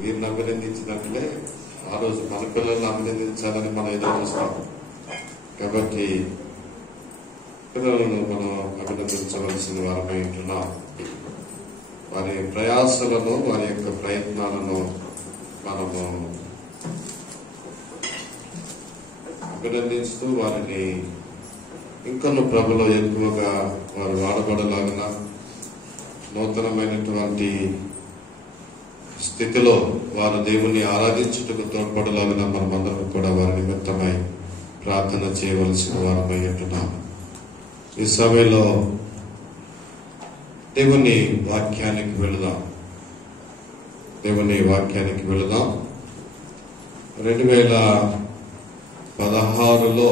వీరిని అభినందించినట్లే ఆ రోజు మన పిల్లల్ని అభినందించాలని మనం ఎదురు చూస్తాం. కాబట్టి పిల్లలను మనం అభినందించవలసిన వారమై ఉంటున్నాం. వారి ప్రయాసలను, వారి యొక్క ప్రయత్నాలను మనము అభినందిస్తూ వారిని ఇంకొన్ని ప్రభులో ఎక్కువగా వారు వాడబడలాగిన నూతనమైనటువంటి స్థితిలో వారు దేవుణ్ణి ఆరాధించుటకు తోడ్పడలాగిన మనమందరం కూడా వారి నిమిత్తమై ప్రార్థన చేయవలసిన వారమై ఉంటున్నాం. ఈ సమయంలో దేవుని వాక్యానికి వెళదాం. 2016లో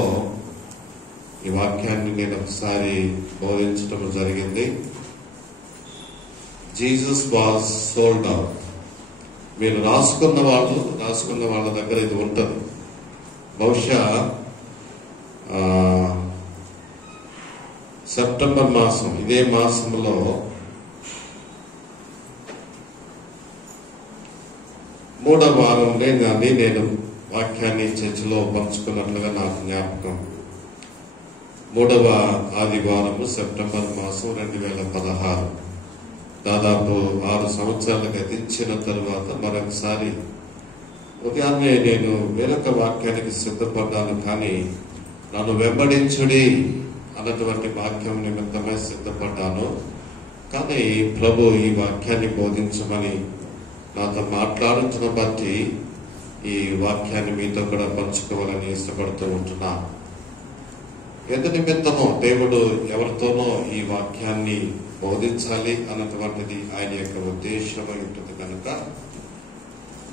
ఈ వాక్యాన్ని నేను ఒకసారి బోధించడం జరిగింది. Jesus was sold out. మీరు రాసుకున్న వాళ్ళ దగ్గర ఇది ఉంటుంది. బహుశా సెప్టెంబర్ మాసం, ఇదే మాసంలో మూడవ వారంలో కానీ నేను వాక్యాన్ని చర్చలో పంచుకున్నట్లుగా నాకు జ్ఞాపకం. 3వ ఆదివారము సెప్టెంబర్ మాసం 2016. దాదాపు 6 సంవత్సరాలు గతించిన తరువాత మరొకసారి ఉదయాన్నే నేను వేరొక వాక్యానికి సిద్ధపడ్డాను. కానీ నన్ను వెంబడించుడి అన్నటువంటి వాక్యం నిమిత్తమే సిద్ధపడ్డాను. కానీ ప్రభు ఈ వాక్యాన్ని బోధించమని నాతో మాట్లాడుతున్న బట్టి ఈ వాక్యాన్ని మీతో కూడా పంచుకోవాలని ఇష్టపడుతూ ఉంటున్నా. ఎందు నిమిత్తమో దేవుడు ఎవరితోనో ఈ వాక్యాన్ని బోధించాలి అన్నటువంటిది ఆయన యొక్క ఉద్దేశమై ఉంటుంది కనుక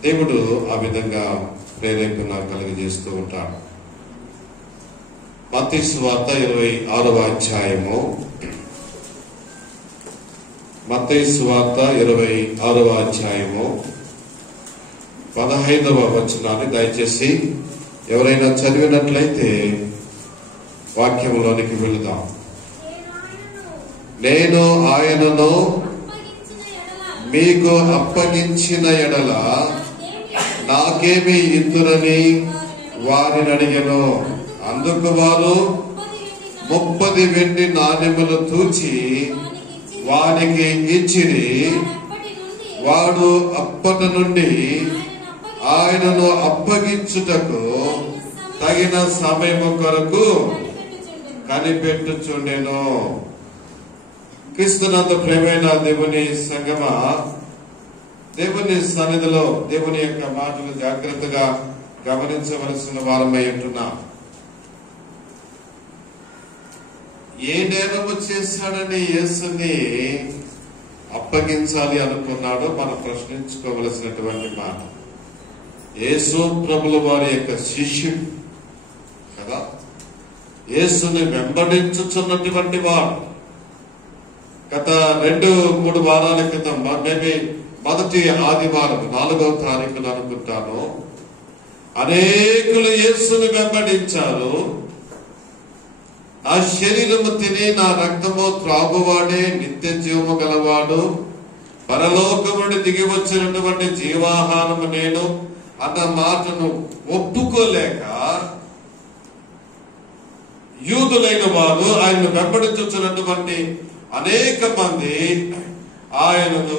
దేవుడు ఆ విధంగా ప్రేరేపణ కలిగజేస్తూ ఉంటాడు. మత్తయి సువార్త 26వ అధ్యాయము, మత్తయి సువార్త 26వ అధ్యాయము 15వ వచనాన్ని దయచేసి ఎవరైనా చదివినట్లయితే వాక్యంలోనికి వెళుదాం. నేను ఆయనను మీకు అప్పగించిన ఎడల నాకేమి ఇద్దురని వారిని అడిగెను. అందుకు వారు 30 వెండి నాణెములు తూచి వానికి ఇచ్చిరి. వాడు అప్పటి నుండి ఆయనను అప్పగించుటకు తగిన సమయము కొరకు కనిపెట్టుచుండెను. క్రీస్తునందు ప్రియమైన దేవుని సంగమ, దేవుని సన్నిధిలో దేవుని యొక్క మాటలు జాగ్రత్తగా గమనించవలసిన వారమై ఉంటున్నా. ఏ నేరము చేశాడని యేసుని అప్పగించాలి అనుకున్నాడో మనం ప్రశ్నించుకోవలసినటువంటి మాట. యేసు ప్రభుల వారి యొక్క శిష్యుడు కదా, యేసుని వెంబడించుచున్నటువంటి వాడు. గత 2-3 వారాల క్రితం, మేబీ మొదటి ఆదివారం 4వ తారీఖున అనుకుంటాను, అనేకులు యేసుని వెంబడించారు. నా శరీరము తిని నా రక్తము త్రాగువాడే నిత్య జీవము గలవాడు, పరలోకము నుండి దిగి వచ్చినటువంటి జీవాహారము నేను అన్న మాటను ఒప్పుకోలేక యూదులైన వారు ఆయనను వెంబడించుచున్నటువంటి అనేక మంది ఆయనను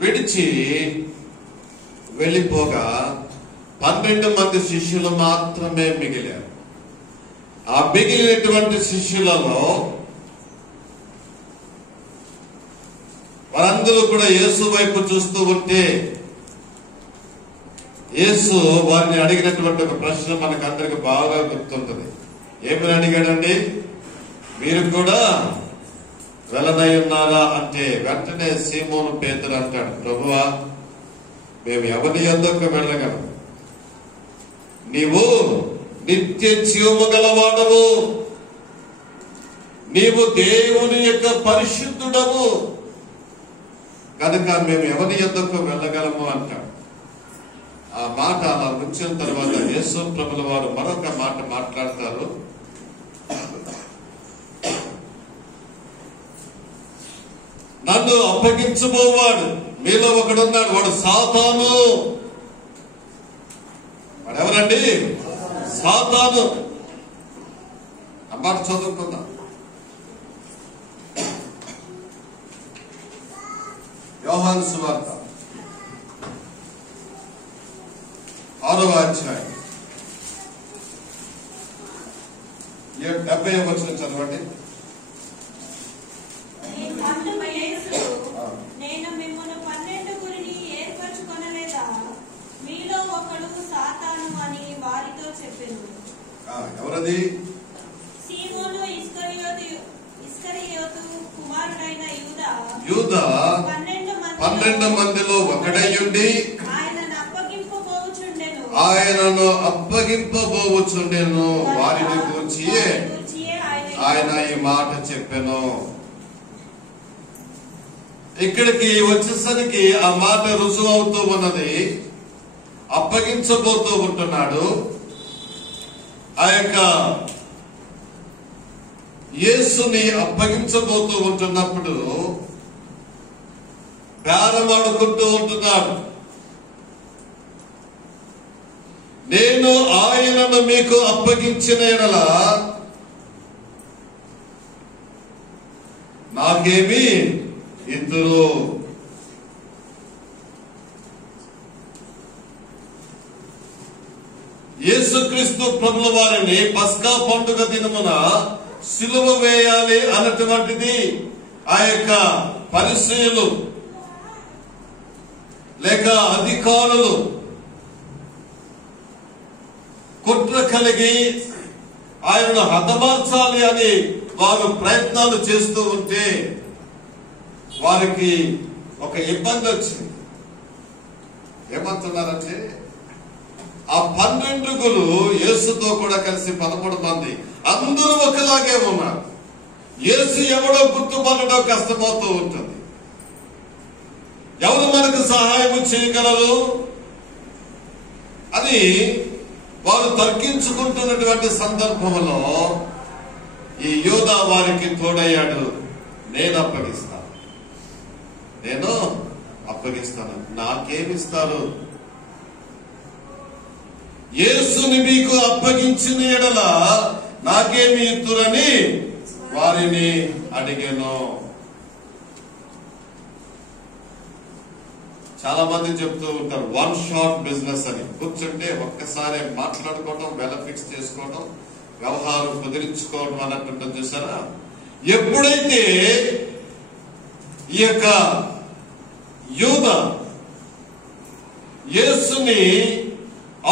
విడిచి వెళ్ళిపోగా 12 మంది శిష్యులు మాత్రమే మిగిలారు. ఆ మిగిలినటువంటి శిష్యులలో వారందరూ కూడా యేసు వైపు చూస్తూ ఉంటే యేసు వారిని అడిగినటువంటి ఒక ప్రశ్న మనకందరికి బాగా గుర్తుంటుంది. ఏమని అడిగాడండి? మీరు కూడా వెళ్ళనై ఉన్నారా అంటే వెంటనే సీమోను పేతురు అంటాడు, ప్రభువా మేము ఎవరి యొద్దకు వెళ్ళగలం? నీవు నిత్య జీవము గలవాడవు, నీవు దేవుని యొక్క పరిశుద్ధుడవు కనుక మేము ఎవరి యొద్దకు వెళ్ళగలము అంటాడు. ఆ మాట అలా ఉంచిన తర్వాత యేసు ప్రభుల వారు మరొక మాట మాట్లాడతారు. నన్ను అప్పగించబోవాడు మీలో ఒకడున్నాడు, వాడు సాతాను. వాడు ఎవరండి? సాతాను. ఆ మాట చదువుకుందాం. యోహాను సువార్త 6వ అధ్యాయం 70వ వచనం చదవండి. నేను మిమ్మల్ని 12 ఏర్పరచుకొనలేదా? మీలో ఒకడు సాతాను అని వారితో చెప్పెను. ఎవరది? సీమోను ఇస్కరియోతు కుమారుడైన యూదా 12 మందిలో ఒకడయ్యుండి ఆయనను అప్పగింపబోచుండెను. వారిని గూర్చి ఆయన ఈ మాట చెప్పెను. ఇక్కడికి వచ్చేసరికి ఆ మాట రుజువు అవుతూ ఉన్నది. అప్పగించబోతూ ఉంటున్నాడు. ఆ యొక్క యేసుని అప్పగించబోతూ ఉంటున్నప్పుడు బేరమాడుకుంటూ ఉంటున్నాడు. నేను ఆయనను మీకు అప్పగించిన యెడల నాకేమి ఇద్దరు. యేసుక్రీస్తు ప్రభుల వారిని పస్కా పండుగ దినమున సిలువ వేయాలి అన్నటువంటిది ఆ యొక్క పరిసయ్యులు లేక అధికారులు కుట్ర కలిగి ఆయనను హతమార్చాలి అని వారు ప్రయత్నాలు చేస్తూ ఉంటే వారికి ఒక ఇబ్బంది వచ్చింది. ఏమంటున్నారంటే ఆ 12 యేసుతో కూడా కలిసి 13 మంది అందరూ ఒకలాగే ఉన్నారు. యేసు ఎవడో గుర్తుపట్టడం కష్టమవుతూ ఉంటుంది. ఎవరు మనకు సహాయం చేయగలరు అని వారు తర్కించుకుంటున్నటువంటి సందర్భంలో ఈ యూదా వారికి తోడయ్యాడు. నేను అప్పగిస్తాను. నాకేమిస్తారు? యేసుని మీకు అప్పగించిన యెడల నాకేమి ఇద్దురని వారిని అడిగాను. చాలా మంది చెప్తూ ఉంటారు 1 షాట్ బిజినెస్ అని. కూర్చుంటే ఒక్కసారి మాట్లాడుకోవడం, వెల ఫిక్స్ చేసుకోవడం, వ్యవహారం కుదిరించుకోవడం అన్నట్టు చూసారా. ఎప్పుడైతే ఈ యొక్క యూదా యేసుని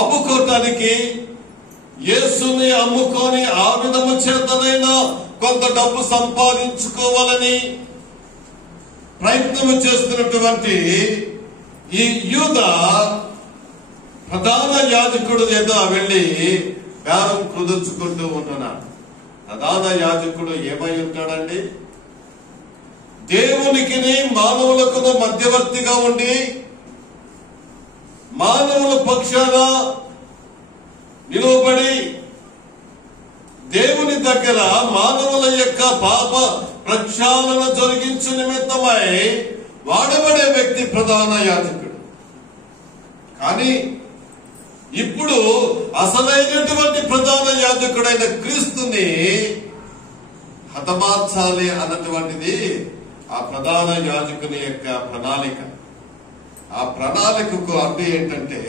అమ్ముకోవటానికి, యేసుని అమ్ముకొని ఆ విధము చేతనైనా కొంత డబ్బు సంపాదించుకోవాలని ప్రయత్నం చేస్తున్నటువంటి ఈ యూదా ప్రధాన యాజకుడు ఏదో వెళ్ళి బేరం కుదుర్చుకుంటూ ఉంటున్నాడు. ప్రధాన యాజకుడు ఏమై ఉంటాడండి? దేవునికి మానవులకు మధ్యవర్తిగా ఉండి మానవుల పక్షాన నిలువబడి దేవుని దగ్గర మానవుల యొక్క పాప ప్రక్షాళన జరిగించు నిమిత్తమై వాడబడే వ్యక్తి ప్రధాన యాజకుడు. కానీ ఇప్పుడు అసలైనటువంటి ప్రధాన యాజకుడైన క్రీస్తుని హతమార్చాలి అన్నటువంటిది ఆ ప్రధాన యాజకుని యొక్క ప్రణాళిక. ఆ ప్రణాళికకు అర్థం ఏంటంటే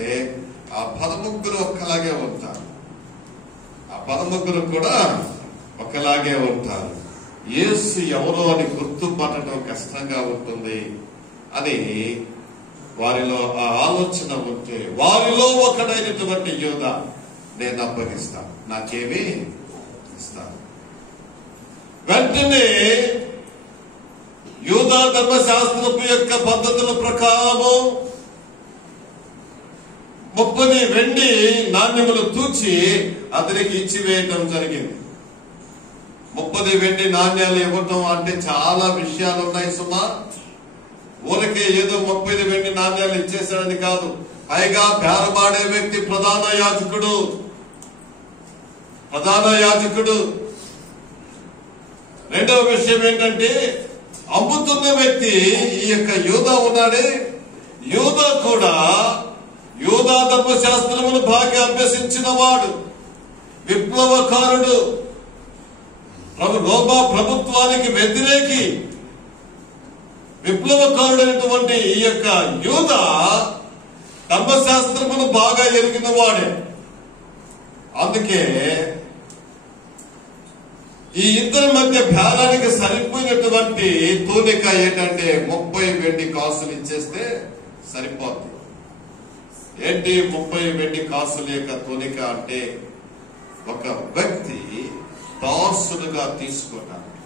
ఆ 13 ఒక్కలాగే ఉంటారు. ఆ 13 కూడా ఒకలాగే ఉంటారు. యేసు ఎవరో అని గుర్తుపట్టడం కష్టంగా ఉంటుంది అని వారిలో ఆ ఆలోచన ఉంటే, వారిలో ఒకడైనటువంటి యూదా నేను అప్పగిస్తాను, నాకేమి ఇస్తాను. వెంటనే యూదా ధర్మశాస్త్రపు యొక్క పద్ధతుల ప్రకారము 30 వెండి నాణ్యములు తూచి అతనికి ఇచ్చివేయటం జరిగింది. 30 వెండి నాణ్యాలు ఇవ్వటం అంటే చాలా విషయాలు ఉన్నాయి సుమా. ఊరికే ఏదో 30 వెండి నాణ్యాలు ఇచ్చేసాడని కాదు. పైగా బేరమాడే వ్యక్తి ప్రధాన యాజకుడు. రెండవ విషయం ఏంటంటే అమ్ముతున్న వ్యక్తి ఈ యొక్క యూదా ఉన్నాడే యూదా కూడా యూదా ధర్మశాస్త్రమును బాగా అభ్యసించిన వాడు, విప్లవకారుడు, రోమా ప్రభుత్వానికి వ్యతిరేకి, విప్లవకారుడైనటువంటి ఈ యొక్క యూదా ధర్మశాస్త్రమును బాగా ఎరిగిన వాడే. అందుకే ఈ ఇద్దరి మధ్య భేదానికి సరిపోయినటువంటి తూనిక ఏంటంటే 30 వెండి కాసులు ఇచ్చేస్తే సరిపోతుంది. ఏంటి 30 వెండి కాసుల యొక్క తూనిక అంటే, ఒక వ్యక్తి దాసుడుగా తీసుకోవటానికి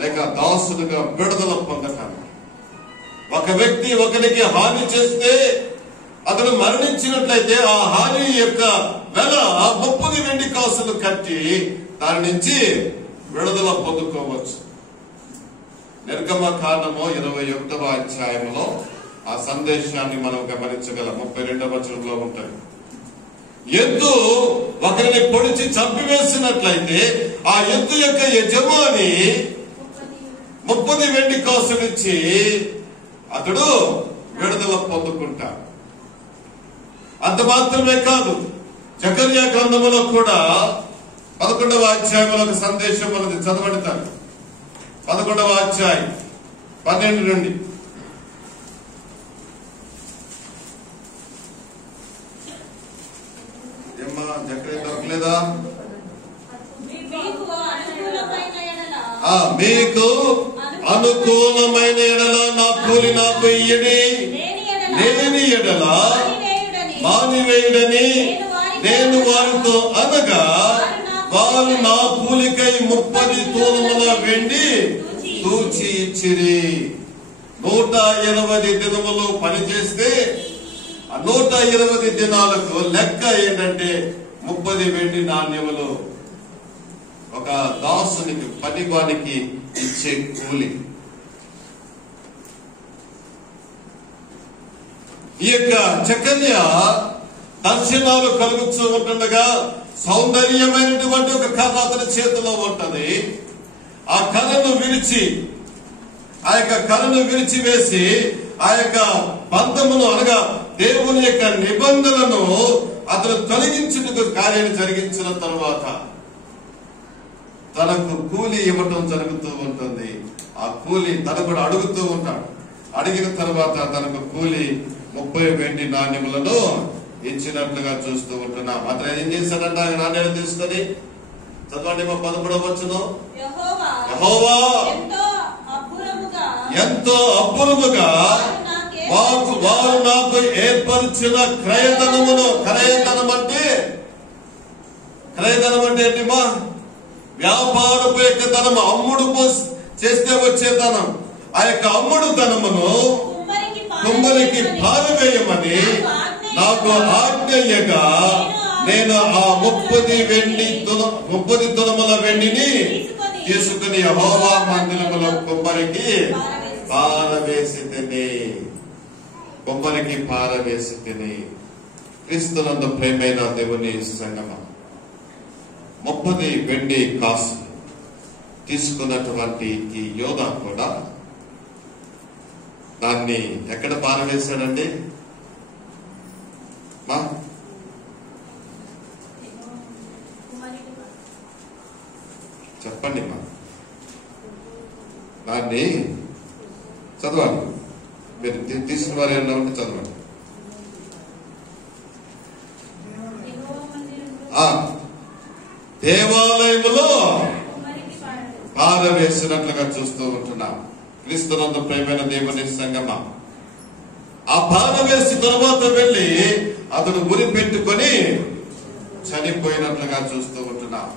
లేక దాసుడుగా విడుదల పొందటానికి. ఒక వ్యక్తి ఒకరికి హాని చేస్తే అతను మరణించినట్లయితే ఆ హాని యొక్క వెల 30 వెండి కాసులు కట్టి దాని నుంచి విడుదల పొందుకోవచ్చు. నిర్గమకాండము 21వ అధ్యాయంలో ఆ సందేశాన్ని మనం గమనించగలం. 32వ వచనంలో ఉంటుంది. ఎద్దు ఒకరిని పొడిచి చంపివేసినట్లయితే ఆ ఎద్దు యొక్క యజమాని 30 వెండి కాసులిచ్చి అతడు విడుదల పొందుకుంటాడు. అంత మాత్రమే కాదు, జకర్యా గ్రంథములో కూడా 11వ అధ్యాయంలో ఒక సందేశం మనది చదవడతాను. 11వ అధ్యాయం 12 నుండి. ఏమ్మా జకర్యా దొరకలేదా? మీకు అనుకూలమైన ఎడల నా కూలి నాకు ఇయ్యడి, లేని ఎడల మానివేయుడని నేను వారితో అనగా వారు నా కూలికై 30 తూలముల వెండి తూచి ఇచ్చిరి. 120 దినములు పనిచేస్తే ఆ 120 దినాలకు లెక్క ఏంటంటే 30 వెండి నాణ్యములు ఒక దాసునికి, పనివానికి ఇచ్చే కూలి. ఈ యొక్క జకర్య దర్శనాలు కలుగుతూ ఉంటుండగా సౌందర్యమైనటువంటి ఒక కర్ర అతని చేతిలో ఉంటది. ఆ కర్రను విరిచి వేసి ఆ యొక్క బంధమును అనగా దేవుని యొక్క నిబంధనను అతను తొలగించుటకు కార్యాన్ని జరిగించిన తరువాత తనకు కూలి ఇవ్వటం జరుగుతూ ఉంటుంది. ఆ కూలి తను కూడా అడుగుతూ ఉంటాడు. అడిగిన తర్వాత తనకు కూలి 30 వెండి నాణ్యములను ఇచ్చినట్లుగా చూస్తూ ఉంటున్నాం. అతను ఏం చేశాడంట? నాణ్యాలు తీసుకొని చదవండి. 13వ వచనం. యెహోవా ఎంతో అపురముగా వారు నాకు ఏర్పరిచిన క్రయధనమును, క్రయధనం అంటే ఏంటి మా? వ్యాపారపు యొక్క ధనము, అమ్ముడు చేస్తే వచ్చే ధనం. ఆ యొక్క అమ్ముడు ధనమును కుమ్మరికి పారవేయమని నాకు ఆజ్ఞయ్యగా నేను ఆ 30 తులముల వెండిని తీసుకుని యెహోవా మందిరములో కుమ్మరికి పారవేసి తిని. క్రీస్తునందు ప్రేమైన దేవుని సంగమా, 30 వెండి కాసు తీసుకున్నటువంటి ఈ యోధా కూడా దాన్ని ఎక్కడ పారవేశాడండి? చెప్పండి మా. దాన్ని చదవాలి. మీరు తీసుకున్న వారు ఏమన్నా ఉంటే చదవండి. దేవాలయములో పారవేసినట్లుగా చూస్తూ ఉంటున్నాం. క్రీస్తునందు ప్రేమైన దేవుని సంగమా, ఆ పారవేసి తర్వాత వెళ్లి అతడు ఉరి పెట్టుకొని చనిపోయినట్లుగా చూస్తూ ఉంటున్నాం.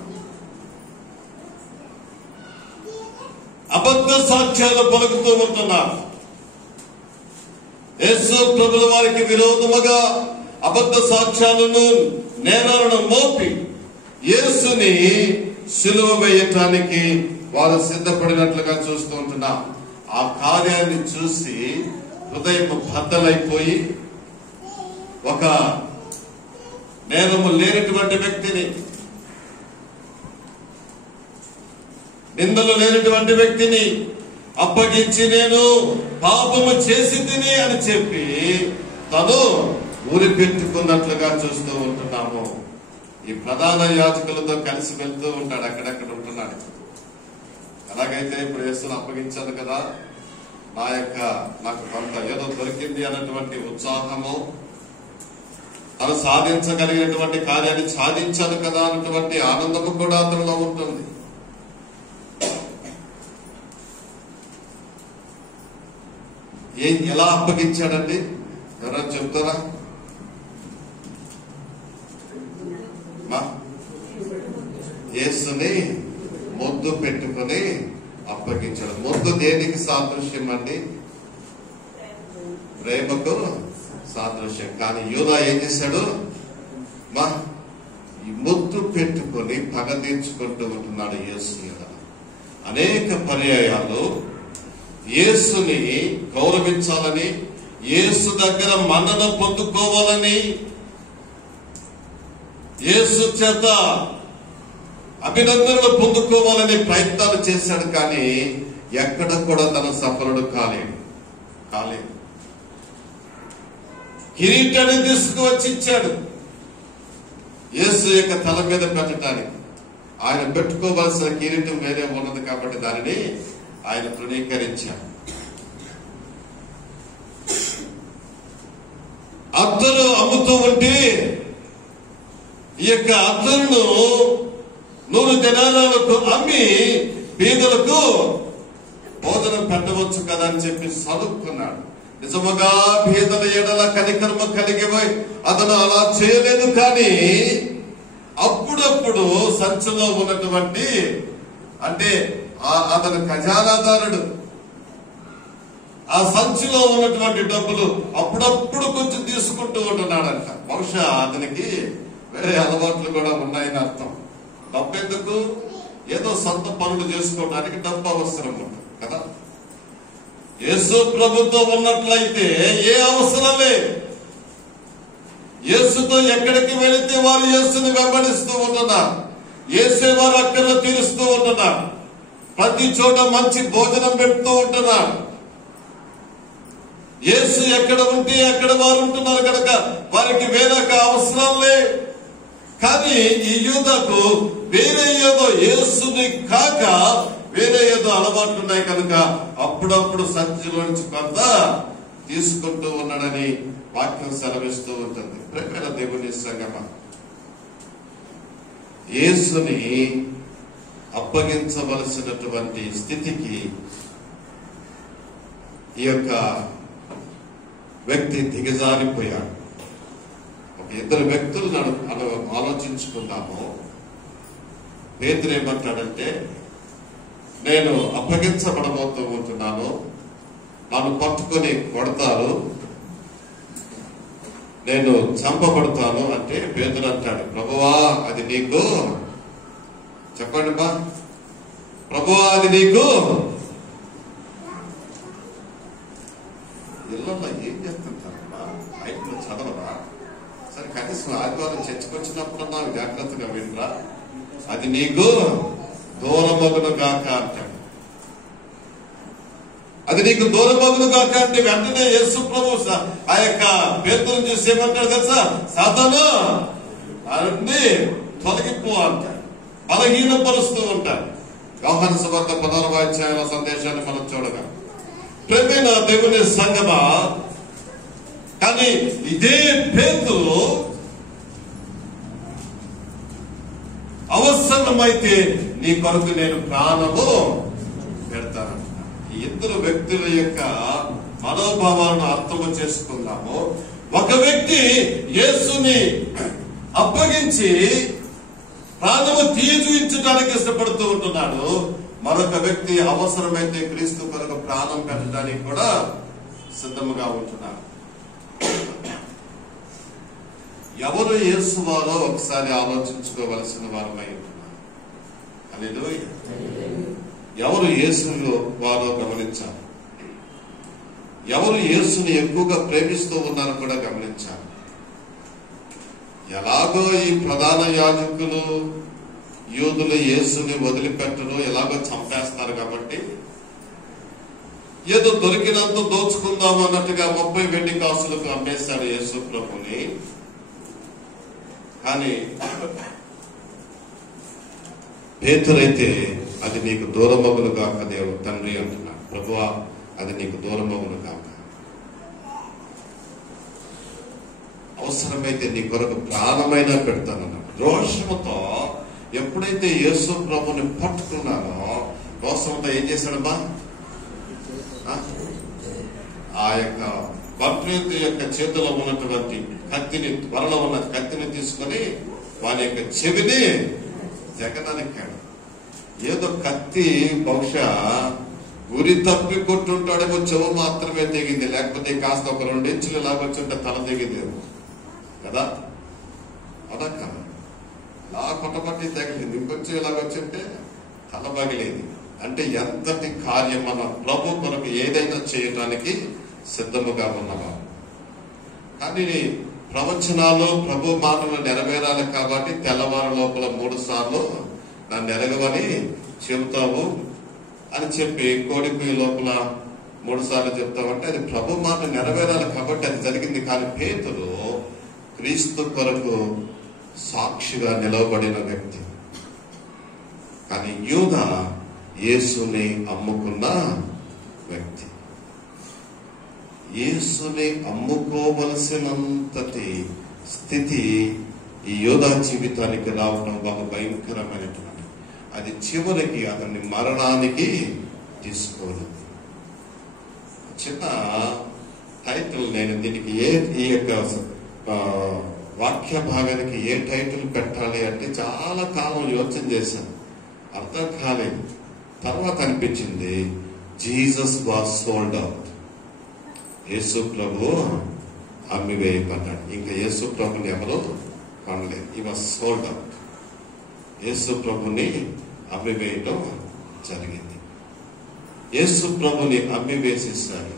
అబద్ధ సాక్ష్యాలు పలుకుతూ ఉంటున్నాం. యేసు ప్రభుల వారికి విరోధముగా అబద్ధ సాక్ష్యాలను, నేరాలను మోపి యేసుని సిలువ వేయటానికి వారు సిద్ధపడినట్లుగా చూస్తూ ఉంటున్నాం. ఆ కార్యాన్ని చూసి హృదయం బద్దలైపోయి ఒక నేరము లేనటువంటి వ్యక్తిని, నిందలు లేనటువంటి వ్యక్తిని అప్పగించి నేను పాపము చేసి తిని అని చెప్పి తను ఊరి పెట్టుకున్నట్లుగా చూస్తూ ఉంటున్నాము. ఈ ప్రధాన యాజకులతో కలిసి వెళ్తూ ఉంటాడు, అక్కడక్కడ ఉంటున్నాడు. అలాగైతే ఇప్పుడు యేసును అప్పగించాను కదా, నాకు కొంత ఏదో దొరికింది అన్నటువంటి ఉత్సాహము, తను సాధించగలిగినటువంటి కార్యాన్ని సాధించాను కదా అన్నటువంటి ఆనందము కూడా అతనిలో ఉంటుంది. ఎలా అప్పగించాడండి? ఎవరైనా చెప్తారా? యేసుని ముద్దు పెట్టుకుని అప్పగించాడు. ముద్దు దేనికి సాదృశ్యం అండి? ప్రేమకు సాదృశ్యం. కానీ యూదా ఏం చేశాడు? ముద్దు పెట్టుకుని పగ తీర్చుకుంటూ ఉంటున్నాడు యేసు మీద. అనేక పర్యాయాలు యేసుని గౌరవించాలని, యేసు దగ్గర మన్నన పొందుకోవాలని, యేసు చేత అభినందనలు పొందుకోవాలని ప్రయత్నాలు చేశాడు. కానీ ఎక్కడ కూడా తన సఫలుడు కాలేదు. కిరీటాన్ని తీసుకువచ్చి ఇచ్చాడు యేసు యొక్క తల మీద పెట్టడానికి. ఆయన పెట్టుకోవాల్సిన కిరీటం వేరే ఉన్నది కాబట్టి దానిని ఆయన తృణీకరించాడు. అద్దరు అమ్ముతూ ఉంటే ఈ యొక్క అద్దరును 100 దినారాలకు అమ్మి పేదలకు భోజనం పెట్టవచ్చు కదా అని చెప్పి సదుక్కున్నాడు. నిజముగా పేదల ఎడల కనికర్మ కలిగివై అతను అలా చేయలేదు. కానీ అప్పుడప్పుడు సంచిలో ఉన్నటువంటి, అంటే అతను ఖజానాదారుడు, ఆ సంచిలో ఉన్నటువంటి డబ్బులు అప్పుడప్పుడు కొంచెం తీసుకుంటూ ఉంటున్నాడంట. బహుశా అతనికి వేరే అలవాట్లు కూడా ఉన్నాయని అర్థం. డబ్బు ఎందుకు? ఏదో సొంత పనులు చేసుకోవడానికి డబ్బు అవసరం ఉంటుంది కదా. యేసు ప్రభుతో ఉన్నట్లయితే ఏ అవసరం లేదు. యేసుతో ఎక్కడికి వెళితే వారు యేసుని వెంబడిస్తూ ఉంటున్నారు. యేసే వారు అక్కర్లు తీరుస్తూ ఉంటున్నారు. ప్రతి చోట మంచి భోజనం పెడుతూ ఉంటున్నారు. యేసు ఎక్కడ ఉంటే అక్కడ వారు ఉంటున్నారు కనుక వారికి వేరొక అవసరం లేదు. కానీ ఈ యూదాకు వేరే ఏదో, యేసుని కాక వేరే ఏదో అలవాట్లు ఉన్నాయి కనుక అప్పుడప్పుడు సంచిలో నుంచి కొంత తీసుకుంటూ ఉన్నాడని వాక్యం సెలవిస్తూ ఉంటుంది. ప్రియమైన దేవుని సంగమా, యేసుని అప్పగించవలసినటువంటి స్థితికి ఈ యొక్క వ్యక్తి దిగజారిపోయాడు. ఒక 2 వ్యక్తులను ఆలోచించుకుందాము. పేతురు ఏమంటాడంటే, నేను అప్పగించబడబోతూ ఉంటున్నాను, నన్ను పట్టుకొని కొడతారు, నేను చంపబడతాను అంటే పేతురు అంటాడు, ప్రభువా అది నీకు, చెప్పండి బా, ప్రభువా అది నీకు. ఇళ్ళల్లో ఏం చేస్తుంటారమ్మా? బయటలో చదవరా? సరే కనీసం ఆదివారం చర్చకొచ్చినప్పుడన్నా జాగ్రత్తగా వినరా? అది నీకు దూరమగును గాక అంటాడు. అది నీకు దూరమగును గాక అంటే వెంటనే యేసు ప్రభు ఆ యొక్క పేతురుని చూసి ఏమంటాడు తెలుసా? సాతాను అన్ని తొలగిపో అంటాడు. బలహీనపరుస్తూ ఉంటాడు. యోహాను సువార్త 16వ అధ్యాయంలో సందేశాన్ని మనం చూడగా, ప్రియమైన దేవుని సంగమా, కానీ ఇదే పేతురు అవసరమైతే నీ కొరకు నేను ప్రాణము పెడతాను. ఈ 2 వ్యక్తుల యొక్క మనోభావాలను అర్థము చేసుకుందాము. ఒక వ్యక్తి యేసుని అప్పగించి ప్రాణము తీయించడానికి ఇష్టపడుతూ ఉంటున్నాడు. మరొక వ్యక్తి అవసరమైతే క్రీస్తు కొరకు ప్రాణం పెట్టడానికి కూడా సిద్ధముగా ఉంటున్నాడు. ఎవరు యేసు వారో ఒకసారి ఆలోచించుకోవలసిన వారమై ఉంటున్నారు. హల్లెలూయా. ఎవరు యేసు వారో గమనించాలి. ఎవరు యేసుని ఎక్కువగా ప్రేమిస్తూ ఉన్నారో కూడా గమనించాలి. ఎలాగో ఈ ప్రధాన యాజకులు యూదులు యేసుని వదిలిపెట్టరు, ఎలాగో చంపేస్తారు కాబట్టి ఏదో దొరికినంత దోచుకుందాం అన్నట్టుగా 30 వెండి కాసులకు అమ్మేశాడు యేసు ప్రభుని. కానీ పేతురైతే అది నీకు దూరమగును కాక దేవుడు తండ్రి అంటున్నాడు. ప్రభువా, అది నీకు దూరమగును కాక, అవసరమైతే నీ కొరకు ప్రాణమైనా పెడతానన్నాడు. రోషముతో ఎప్పుడైతే యేసు ప్రభుని పట్టుకున్నానో, రోషంతో ఏం చేశాడమ్మా? ఆ యొక్క భక్తుడి యొక్క చేతిలో ఉన్నటువంటి కత్తిని, త్వరలో ఉన్న కత్తిని తీసుకొని వాని యొక్క చెవిని జగనెక్కాడు. ఏదో కత్తి బహుశా గురి తప్పి కొట్టుంటాడేమో, చెవు మాత్రమే తెగింది. లేకపోతే కాస్త ఒక 2 ఇంచులు ఇలాగొచ్చుంటే తల తెగిందేమో కదా. అదా కదా, ఇలా కొట్టబట్టి తగిలింది. ఇంకొంచెం ఇలాగొచ్చుంటే తల పగిలేది. అంటే ఎంతటి కార్యం మన ప్రభు కొరకు ఏదైనా చేయటానికి సిద్ధముగా ఉన్నవారు. కానీ ప్రవచనాలు ప్రభు మాటలు నెరవేరాలి కాబట్టి తెల్లవారు లోపల 3 సార్లు నన్ను ఎరగవని చెబుతావు అని చెప్పి కోడిపోయి లోపల 3 సార్లు చెప్తావంటే అది ప్రభు మాట నెరవేరాలి కాబట్టి అది జరిగింది. కానీ పేతురు క్రీస్తు కొరకు సాక్షిగా నిలవబడిన వ్యక్తి. కానీ యూదా యేసుని అమ్ముకున్న వ్యక్తి. యేసుని అమ్ముకోవలసినంతటి స్థితి ఈ యూదా జీవితానికి రావడం బహు భయంకరమైనటువంటి. అది చివరికి అతన్ని మరణానికి తీసుకోలేదు. చిన్న టైటిల్ నేను దీనికి ఈ యొక్క వాక్య భాగానికి ఏ టైటిల్ పెట్టాలి అంటే చాలా కాలం యోచన చేశాను, అర్థం కాలేదు. తర్వాత అనిపించింది, జీసస్ వాజ్ సోల్డ్ అవుట్. యేసు ప్రభు అమ్మివేయబడ్డాడు. ఇంకా యేసు ప్రభుని ఎవరు కొనలేదు. ఈ వాజ్ సోల్డ్ అవుట్. యేసు ప్రభుని అమ్మివేయడం జరిగింది. యేసు ప్రభుని అమ్మివేసేసాడు.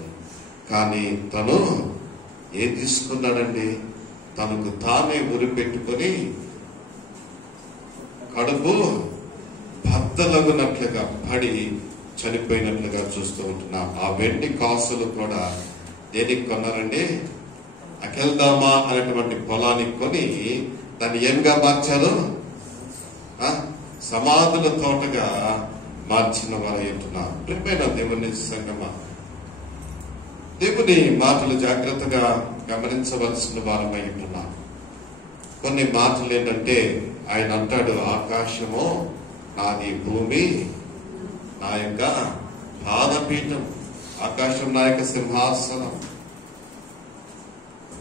కానీ తను ఏం తీసుకున్నాడండి? తనకు తానే ఉరి పెట్టుకొని కడుపు బద్దలగునట్లుగా పడి చనిపోయినట్లుగా చూస్తూ ఉంటున్నాం. ఆ వెండి కాసులు కూడా దేనికి కొన్నారండి? అకెల్దామా అనేటువంటి పొలానికి కొని దాన్ని ఏంగా మార్చారు? సమాధుల తోటగా మార్చిన వారు అంటున్నారు. ప్రియమైన దేవుని సంగమా, దేవుని మాటలు జాగ్రత్తగా గమనించవలసిన వారమై ఉంటున్నాం. కొన్ని మాటలు ఏంటంటే ఆయన అంటాడు, ఆకాశము నాది, భూమి నా యొక్క పాదపీఠం. ఆకాశం నా యొక్క సింహాసనం.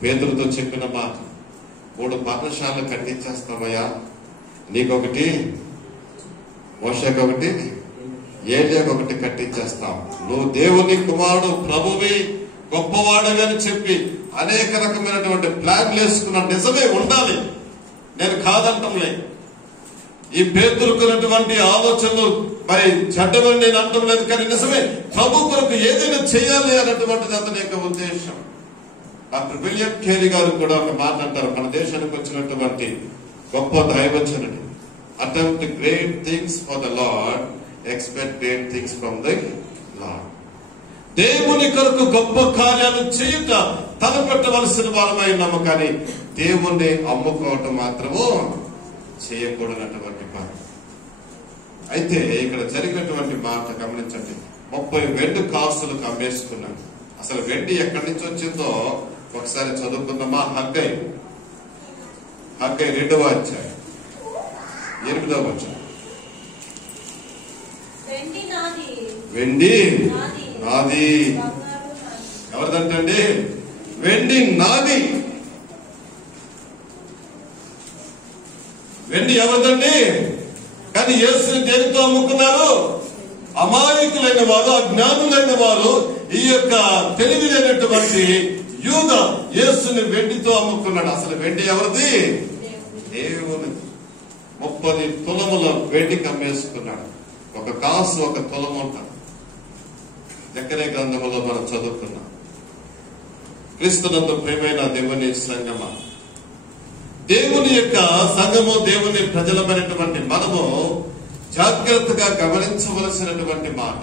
పేతురుతో చెప్పిన మాట, 3 పాఠశాలలు కట్టించేస్తామయ్యా, నీకొకటి, మోషేకొకటి, ఏలియాకొకటి కట్టించేస్తాం. నువ్వు దేవుని కుమారుడు, ప్రభువి, గొప్పవాడవి అని చెప్పి అనేక రకమైనటువంటి ప్లాన్లు వేసుకున్న. నిజమే, ఉండాలి, నేను కాదంటంలే. ఈ పేతురుకున్నటువంటి ఆలోచనలు మరి చెడ్డవని నేను అంటం లేదు. కానీ నిజమే, ప్రభు కొరకు ఏదైనా చేయాలి అన్నటువంటిది అతని యొక్క ఉద్దేశం. డాక్టర్ విలియం కేరీ గారు కూడా ఒక మాట అంటారు, మన దేశానికి వచ్చినటువంటి గొప్ప దైవజనుడు. Attempt great things for the lord, expect great things from the lord. దేవుని కొరకు గొప్ప కార్యాలు చేయుట తలపెట్టవలసిన వారమై ఉన్నాము. కానీ దేవుణ్ణి అమ్ముకోవటం మాత్రము చేయకూడనటువంటి పని. అయితే ఇక్కడ జరిగినటువంటి మాట గమనించండి. 30 వెండి కాసులకు అమ్మేసుకున్నాడు. అసలు వెండి ఎక్కడి నుంచి వచ్చిందో ఒకసారి చదువుకుందామా? హగ్గై 2వ అధ్యాయం 8వ వచనం. వెండి నాది. ఎవరిదంటండి? వెండి నాది. వెండి ఎవరిదండి? కానీ యేసుని దేనితో అమ్ముకున్నారు? అమాయకులైన వారు, అజ్ఞానులైన వారు, ఈ యొక్క తెలివి లేనటువంటి యూదా యేసుని వెండితో అమ్ముకున్నాడు. అసలు వెండి ఎవరిది? దేవుని. 30 తులముల వెండికి అమ్మేసుకున్నాడు. 1 కాసు 1 తులము ఉంటాడు. జకర్యా గ్రంథములో మనం చదువుకున్నాం. క్రీస్తునందు ప్రియమైన దేవుని సంగమా, దేవుని యొక్క సంఘము, దేవుని ప్రజలమైనటువంటి మనము జాగ్రత్తగా గమనించవలసినటువంటి మాట.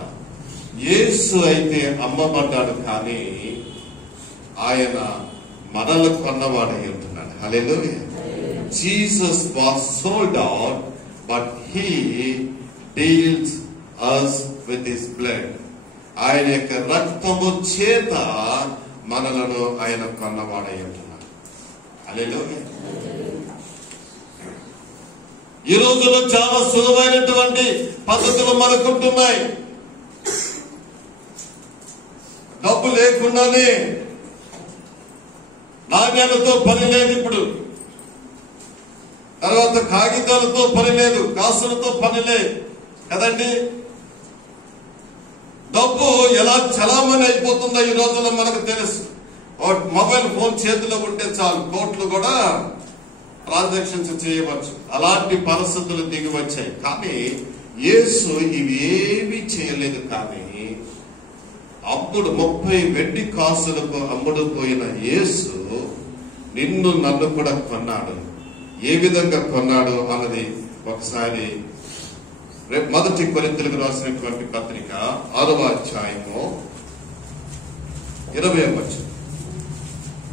యేసు అయితే అమ్మబడ్డాడు, కానీ ఆయన మనల్ని కొన్నవాడై ఉంటున్నాడు. Hallelujah. Jesus was sold out, but he deals us with his blood. ఆయన యొక్క రక్తము చేత మనలను ఆయన కొన్నవాడై ఉంటున్నాడు. హల్లెలూయా. ఈ రోజుల్లో చాలా సులభమైనటువంటి పద్ధతులు మనకుంటున్నాయి. డబ్బు లేకుండానే నాణ్యాలతో పని లేదు. ఇప్పుడు తర్వాత కాగితాలతో పని లేదు, కాసులతో పని లేదు కదండి. డబ్బు ఎలా చలామణి అయిపోతుందో ఈ రోజుల్లో మనకు తెలుసు. మొబైల్ ఫోన్ చేతిలో ఉంటే చాలు, కోట్లు కూడా ట్రాన్సాక్షన్స్ చేయవచ్చు. అలాంటి పరిస్థితులు దిగి వచ్చాయి. కానీ యేసు ఇవేమీ చేయలేదు. కానీ అప్పుడు 30 వెండి కాసులకు అమ్ముడుపోయిన యేసు నిన్ను నన్ను కూడా కొన్నాడు. ఏ విధంగా కొన్నాడు అన్నది ఒకసారి రేపు 1 కొరింథీయులకు రాసినటువంటి పత్రిక 6వ అధ్యాయము 20వ వచనం.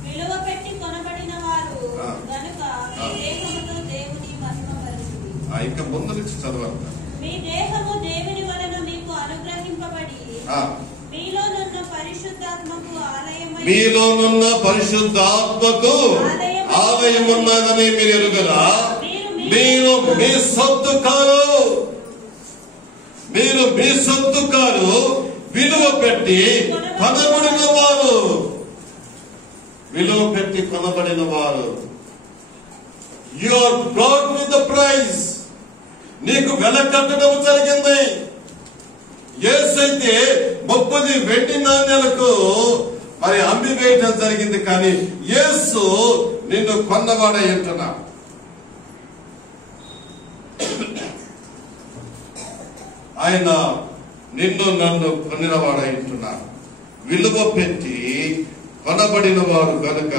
విలువ పెట్టి కొనబడిన వారు గనుక మీ దేహముతో దేవుని మహిమపరచుడి. ఇంకా ముందు నుంచి చదవాలి. మీ దేహము దేవుని వలన మీకు అనుగ్రహింపబడి మీలోనున్న పరిశుద్ధాత్మకు ఆలయమున్నదని మీరు ఎరుగరా? మీరు మీ సొత్తు కారు, మీరు మీ సొత్తు కారు, విలువ పెట్టి కొనబడిన వారు, విలువ పెట్టి కొనబడిన వారు. You are brought with the price. నీకు వెల కట్టడం జరిగింది. యేసు అయితే 30 వెండి నాణ్యాలకు మరి అమ్మి వేయటం జరిగింది. కానీ యేసు నిన్ను కొన్నవాడై ఉంటున్నా. ఆయన నిన్ను నన్ను కొనినవాడై ఉంటున్నాడు. విలువ పెట్టి కొనబడిన వారు గనుక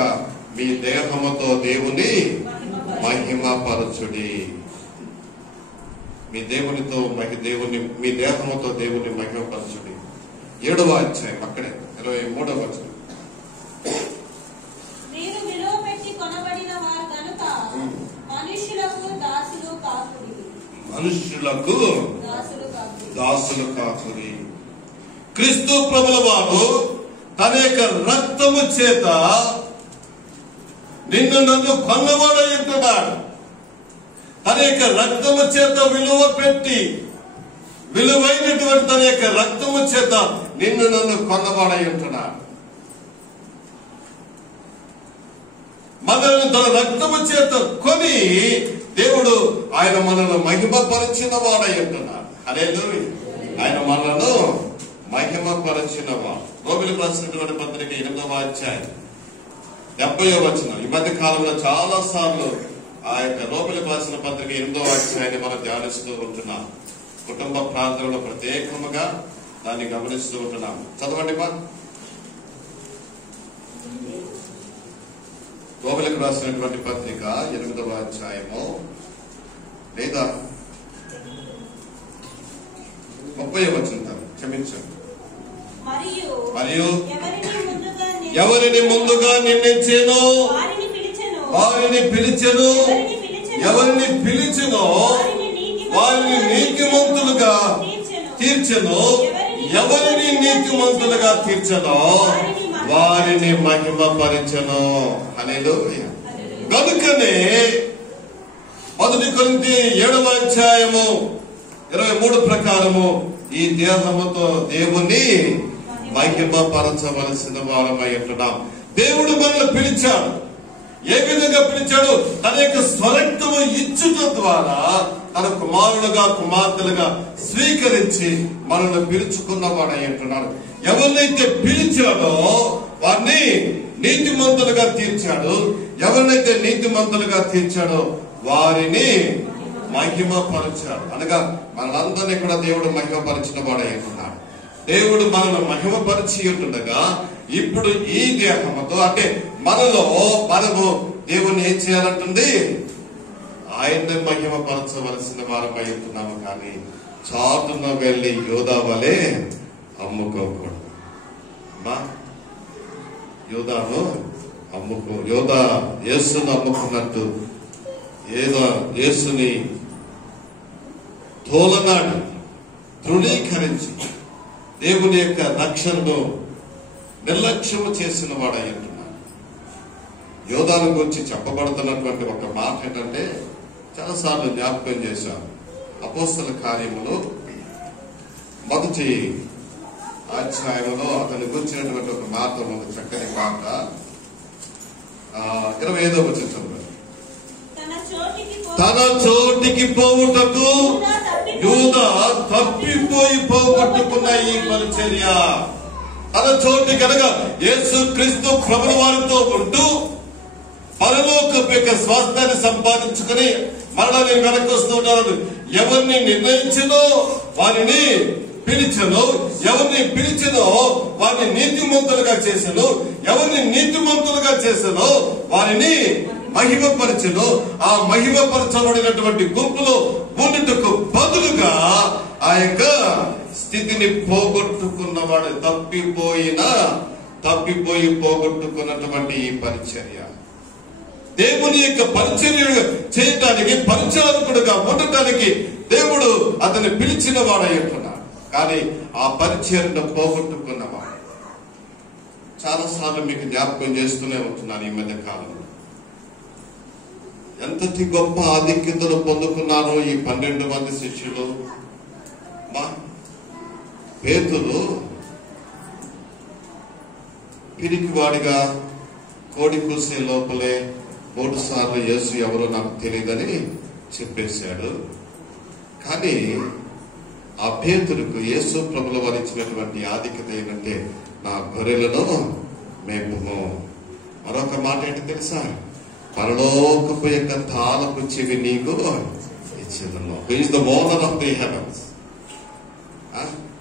మీ దేహముతో దేవుని మహిమపరచుడి. మీ దేహముతో దేవుని మహిమపరచుడి. 7వ అధ్యాయం అక్కడే 23వ వచనం. మీరు విలువ పెట్టి కొనబడిన వారు గనుక మనుషులకు దాసులు కాకురి. క్రీస్తు ప్రభుల వారు తన యొక్క రక్తము చేత నిన్ను నన్ను కొన్నవాడై ఉంటున్నాడు. తన యొక్క రక్తము చేత విలువ పెట్టి, విలువైనటువంటి తన యొక్క రక్తము చేత నిన్ను నన్ను కొన్నవాడై ఉంటున్నాడు. మనల్ని తన రక్తము చేత కొని దేవుడు ఆయన మనల్ని మహిమపరిచిన వాడై ఉంటున్నాడు. హల్లెలూయా. ఆయన మనలను మహిమపరిచిన వాడు. రోమిలకు రాసినటువంటి పత్రిక 8వ అధ్యాయం 70వ వచనం. ఈ మధ్య కాలంలో చాలా సార్లు ఆ యొక్క రోమిలకు రాసిన పత్రిక 8వ అధ్యాయాన్ని మనం ధ్యానిస్తూ ఉంటున్నాం. కుటుంబ ప్రార్థనలో ప్రత్యేకముగా దాన్ని గమనిస్తూ ఉంటున్నాం. చదవండి మా. రోమిలకు రాసినటువంటి పత్రిక 8వ అధ్యాయము లేదా 30వ వచనం. క్షమించండి. మరియు ఎవరిని ముందుగా నిర్ణయించెనో వారిని పిలిచెను, ఎవరిని పిలిచెనో వారిని నీతిమంతులుగా తీర్చెను, ఎవరిని నీతిమంతులుగా తీర్చెనో వారిని మహిమపరిచెను. హల్లెలూయా. కనుకనే 1 కొరింథీ 7వ అధ్యాయము 23 ప్రకారము ఈ దేహముతో దేవుని మహిమపరచవలసిన వారమై ఉంటున్నాం. దేవుడు మనల్ని పిలిచాడు. ఏ విధంగా పిలిచాడు? తన యొక్క స్వరక్తము ఇచ్చుట ద్వారా తన కుమారులుగా కుమార్తెలుగా స్వీకరించి మనల్ని పిలుచుకున్నవాడై ఉంటున్నాడు. ఎవరినైతే పిలిచాడో వారిని నీతిమంతులుగా తీర్చాడు. ఎవరినైతే నీతిమంతులుగా తీర్చాడో వారిని మహిమపరిచాడు. అనగా మనందరినీ కూడా దేవుడు మహిమపరిచిన వాడై ఉంటున్నాడు. దేవుడు మనల్ని మహిమపరిచి ఉంటుండగా ఇప్పుడు ఈ దేహముతో అంటే మనము దేవుణ్ణి ఏం చేయాలంటుంది? ఆయన్ని మహిమపరచవలసిన వారమై ఉంటున్నాము. కానీ చాటున వెళ్లి యోధా వలె అమ్ముకోకూడదు. యూదాను యూదా యేసును అమ్ముకున్నట్టు యేసుని తోలనాడు తృణీకరించి దేవుని యొక్క రక్షణను నిర్లక్ష్యము చేసిన వాడై ఉంటున్నాడు. యోధాల గురించి చెప్పబడుతున్నటువంటి ఒక మాట ఏంటంటే చాలాసార్లు జ్ఞాపకం చేశాను. అపోస్తల కార్యములో మొదటి అధ్యాయంలో అతని గురించినటువంటి ఒక మాట ఉంది, చక్కని మాట. 25వ వచనం, తన చోటికి పోవుటకు యూదా తప్పిపోయి పోగొట్టుకున్న ఈ పరిచర్య. తన చోటి కనుక యేసు క్రీస్తు ప్రభుల వారితో ఉంటూ పరలోకపు యొక్క స్వాస్థ్యాన్ని సంపాదించుకుని మరలా నేను వెనక్కి వస్తూ ఉన్నాను. ఎవరిని నిర్ణయించినో వారిని పిలిచను, ఎవరిని పిలిచనో వారిని నీతిమంతులుగా చేసను, ఎవరిని నీతిమంతులుగా చేసనో వారిని మహిమపరచను. ఆ మహిమపరచబడినటువంటి గుంపులో ఉండుటకు బదులుగా ఆ యొక్క స్థితిని పోగొట్టుకున్నవాడు తప్పిపోయి పోగొట్టుకున్నటువంటి ఈ పరిచర్య, దేవుని యొక్క పరిచర్య చేయటానికి పరిచారకుడుగా ఉండటానికి దేవుడు అతన్ని పిలిచిన వాడై ఉంటున్నాడు. కానీ ఆ పరిచర్యను పోగొట్టుకున్నవాడు. చాలాసార్లు మీకు జ్ఞాపకం చేస్తూనే ఉంటున్నాను ఈ మధ్య కాలంలో. ఎంతటి గొప్ప ఆధిక్యతను పొందుకున్నారో ఈ 12 మంది శిష్యులు. పేతురు పిరికివాడిగా కోడి కూసే లోపలే 3 సార్లు యేసు ఎవరో నాకు తెలియదని చెప్పేశాడు. కానీ ఆ పేతురుకు యేసు ప్రభుల వారు ఇచ్చినటువంటి ఆధిక్యత ఏంటంటే, నా గొర్రెలను మేపుము. మరొక మాట ఏంటి తెలుసా? పరలోకపు యొక్క తాళపు చెవి నీకు ఇచ్చేదను. Who is the owner of the heavens.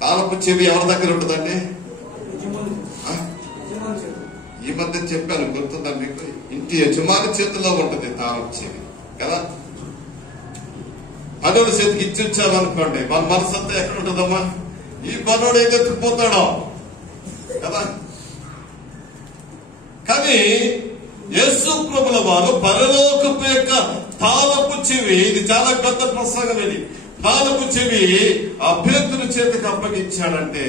తాళపు చెవి ఎవరి దగ్గర ఉంటుందండి? ఈ మధ్య చెప్పాను, గుర్తుందా మీకు? ఇంటి యజమాని చేతిలో ఉంటుంది తాళపు చెవి కదా. పనుల చేతికి ఇచ్చొచ్చామనుకోండి, మన మనసు అంతా ఎక్కడ ఉంటుందమ్మా? ఈ పనుడు ఏం ఎత్తుకుపోతాడో కదా. కానీ యేసు ప్రభుల వారు పరలోకపు యొక్క తాళపు చెవి, ఇది చాలా పెద్ద ప్రసంగం, ఇది తాళపు చెవి ఆ పేతురు చేతికి అప్పగించాడంటే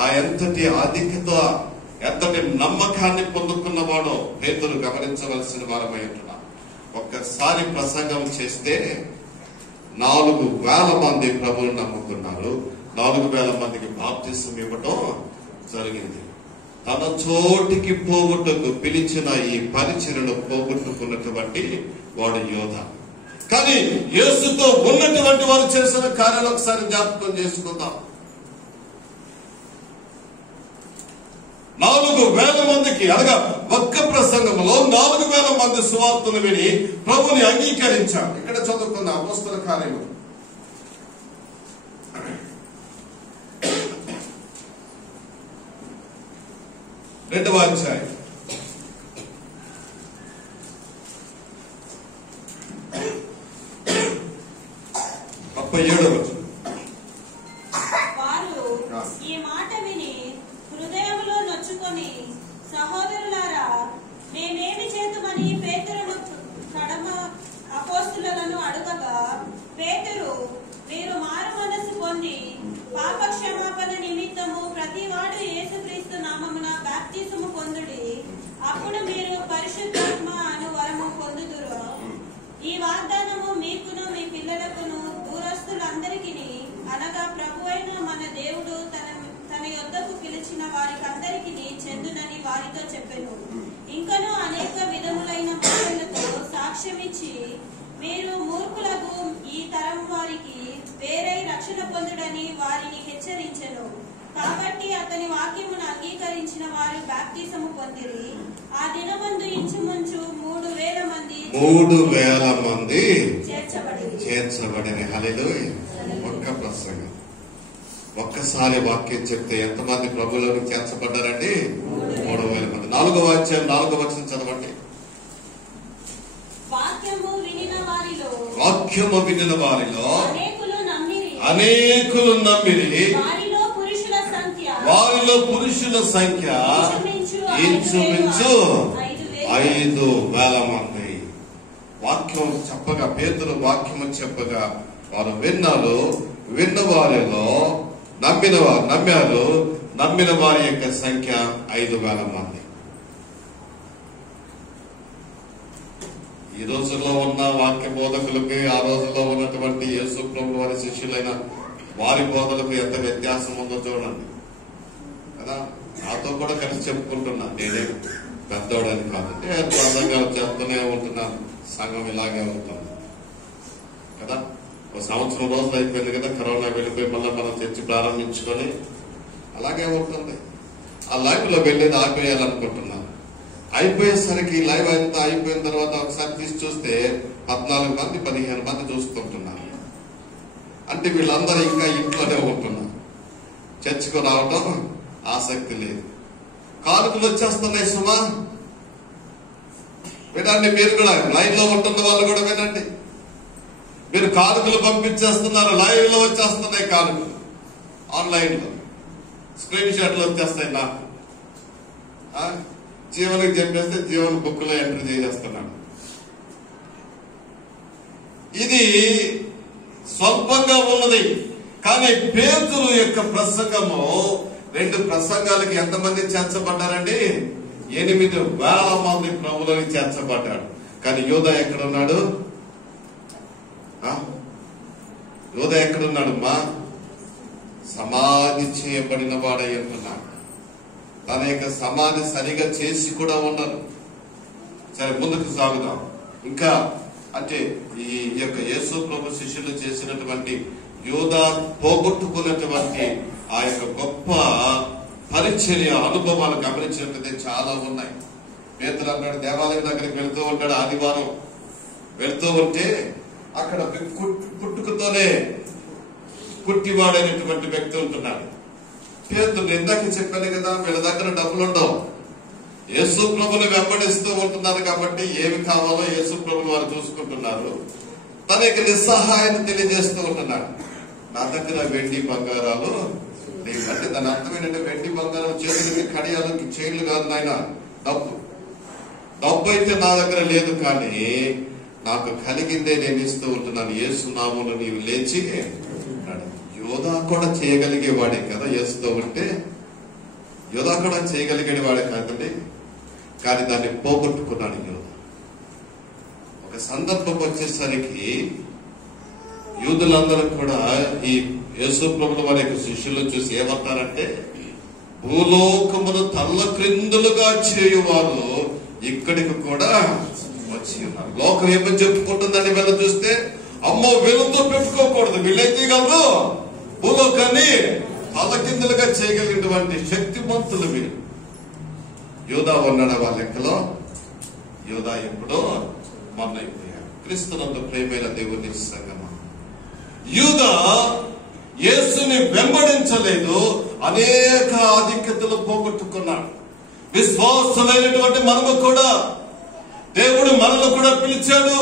ఆ ఎంతటి ఆధిక్యత, ఎంతటి నమ్మకాన్ని పొందుకున్నవాడో పేతురు గమనించవలసిన వారమై ఉంటున్నాం. ఒక్కసారి ప్రసంగం చేస్తే 4,000 మంది ప్రభువును నమ్ముకున్నారు. 4,000 మందికి బాప్తిసం ఇవ్వటం జరిగింది. తన చోటికి పోగొట్టుకు పిలిచిన ఈ పరిచర్యను పోగొట్టుకున్నటువంటి వాడు యోధ. కానీ యేసుతో ఉన్నటువంటి వారు చేసిన కార్యాలు ఒకసారి జ్ఞాపకం చేసుకుందాం. 4,000 మందికి అనగా ఒక్క ప్రసంగంలో 4,000 మంది సువార్తను విని ప్రభుని అంగీకరించారు. ఇక్కడ చదువుకున్న అపోస్తల కార్యము 2వ అధ్యాయం 37వ వచనం. వారు ఈ మాట విని హృదయములో నొచ్చుకొని, సహోదరులారా, మేమేమి చేతుమని పేతురును కడమ అపోస్తులను అడుగగా, పేతురు, మీరు మారు మనస్సు పొంది పాప క్షమాపణ నిమిత్తము ప్రతివాడు యేసుక్రీస్తు నామమున బాప్తిసము పొందుడి, అప్పుడు మీరు పరిశుద్ధాత్మ అను వరము పొందుదురు. ఈ వాగ్దానము మీకును మీ పిల్లలకును దూరస్తులందరికీ, అనగా ప్రభువైన మన దేవుడు తన యొద్దకు పిలిచిన వారికందరికీ చెందునని వారితో చెప్పెను. ఇంకనూ అనేక విధములైన మాటలతో సాక్ష్యమిచ్చి, మీరు మూర్ఖులకు ఈ తరం వారికి వేరై రక్షణ పొందుడని వారిని హెచ్చరించెను. కాబట్టి అతని వాక్యమును అంగీకరించిన వారు బాప్తిసము పొందిరి. ఆ దినమందు ఇంచుమించు 3,000 మంది చేర్చబడిరి. హల్లెలూయా. ఒక్క ప్రసంగం, ఒక్కసారి వాక్యం చెప్తే ఎంతమంది ప్రభువులోకి చేర్చబడ్డారండి? 3,000 మంది. 4వ అధ్యాయం 4వ వచనం చదవండి. వాక్యము వినిన వారిలో అనేకులు నమ్మిరి. వారిలో వారిలో పురుషుల సంఖ్య ఇంచుమించు 5,000 మంది. వాక్యం చెప్పగా, పేతురు వాక్యము చెప్పగా వారు విన్నారు. విన్న వారిలో నమ్మిన వారి యొక్క సంఖ్య 5,000 మంది. ఈ రోజుల్లో ఉన్న వాక్య బోధకులకి ఆ రోజుల్లో ఉన్నటువంటి యేసు ప్రభువు వారి శిష్యులైన వారి బోధలకు ఎంత వ్యత్యాసం ఉందో చూడండి కదా. నాతో కూడా కలిసి చెప్పుకుంటున్నా, నేనే పెద్దోడని కాదు, అందంగా చేస్తూనే ఉంటున్నాను. సంఘం ఇలాగే ఉంటుంది కదా. ఒక సంవత్సరం రోజులు అయిపోయింది కదా, కరోనా వెళ్ళిపోయి మళ్ళీ మనం చర్చి ప్రారంభించుకొని అలాగే ఉంటుంది. ఆ లైవ్ లో వెళ్ళేది ఆపేయాలనుకుంటున్నాను. అయిపోయేసరికి లైవ్ అంతా అయిపోయిన తర్వాత ఒకసారి తీసి చూస్తే 14 మంది 15 మంది చూస్తుంటున్నారు. అంటే వీళ్ళందరూ ఇంకా ఇంట్లోనే ఉంటున్నారు, చర్చికి రావటం ఆసక్తి లేదు. కానుకలు వచ్చేస్తున్నాయి సుమా, వినండి. మీరు కూడా లైవ్ లో ఉంటున్న వాళ్ళు కూడా వినండి. మీరు కానుకలు పంపించేస్తున్నారు, లైవ్ లో వచ్చేస్తున్నాయి కానుకలు. ఆన్లైన్ లో స్క్రీన్ షాట్లు వచ్చేస్తాయి. నాకు జీవనకి చెప్పేస్తే జీవన బుక్ లో ఎంట్రీ చేసేస్తున్నాను. ఇది స్వల్పంగా ఉన్నది. కానీ పేతురు యొక్క ప్రసంగము 2 ప్రసంగాలకి ఎంతమంది చేర్చబడ్డారండి? 8,000 మంది ప్రభువులని చేర్చబడ్డాడు. కానీ యోధ ఎక్కడున్నాడు? యోధ ఎక్కడున్నాడు? సమాధి చేయబడిన వాడై ఉంటున్నాడు. తన యొక్క సమాధి సరిగా చేసి కూడా ఉండరు. సరే, ముందుకు సాగుదాం. ఇంకా అంటే ఈ యొక్క యేసు ప్రభు శిష్యులు చేసినటువంటి యోధ పోగొట్టుకున్నటువంటి ఆ యొక్క గొప్ప పరిచర్య అనుభవాలు గమనించినట్లయితే చాలా ఉన్నాయి. పేతురు అన్నాడు, దేవాలయం దగ్గరికి వెళ్తూ ఉంటాడు. ఆదివారం వెళ్తూ ఉంటే అక్కడ పుట్టుకతోనే పుట్టివాడైనటువంటి వ్యక్తి ఉంటున్నాడు. పేతురు ఇందాక చెప్పాను కదా, వీళ్ళ దగ్గర డబ్బులు ఉండవు. యేసు ప్రభుని వెంబడిస్తూ ఉంటున్నారు కాబట్టి ఏమి కావాలో యేసు ప్రభుని వారు చూసుకుంటున్నారు. తన యొక్క నిస్సహాయాన్ని తెలియజేస్తూ ఉంటున్నాడు. నా దగ్గర వెండి బంగారాలు లేదు. అంటే దాని అర్థం ఏంటంటే వెండి బంగారం చేతులకి కడియాలు చైన్లు కాదు నాయన, డబ్బు అయితే నా దగ్గర లేదు. కానీ నాకు కలిగిందే నేను ఇస్తూ ఉంటున్నాను. యేసు నామములో నీవు లేచి. యోధా కూడా చేయగలిగేవాడే కదా యేసుతో ఉంటే. యోధా కూడా చేయగలిగేవాడే కాదండి, కానీ దాన్ని పోగొట్టుకున్నాడు యోధ. ఒక సందర్భం వచ్చేసరికి యూదులందరూ కూడా ఈ యేసు ప్రభువు వారి యొక్క శిష్యులు చూసి ఏమంటారంటే, భూలోకమును తల్ల క్రిందులుగా చేయువారు ఇక్కడికి కూడా వచ్చి ఉన్నారు. లోకం ఏమని చెప్పుకుంటుందని వీళ్ళ చూస్తే, అమ్మో వీళ్ళతో పెట్టుకోకూడదు, వీళ్ళైతే కాదు భూలోకాన్ని తలకిందులుగా చేయగలిగినటువంటి శక్తిమంతులు వీరు. యోధా ఉన్నాడు వాళ్ళ లెక్కలో. యోధా ఎప్పుడో మరణమైపోయాడు. క్రీస్తునందు ప్రేమైన దేవుని సంగమా, యూదా యేసుని వెంబడించలేదు, అనేక ఆధిక్యతలు పోగొట్టుకున్నాడు. విశ్వాసులైనటువంటి మనము కూడా దేవుడు మనల్ని కూడా పిలిచాడు.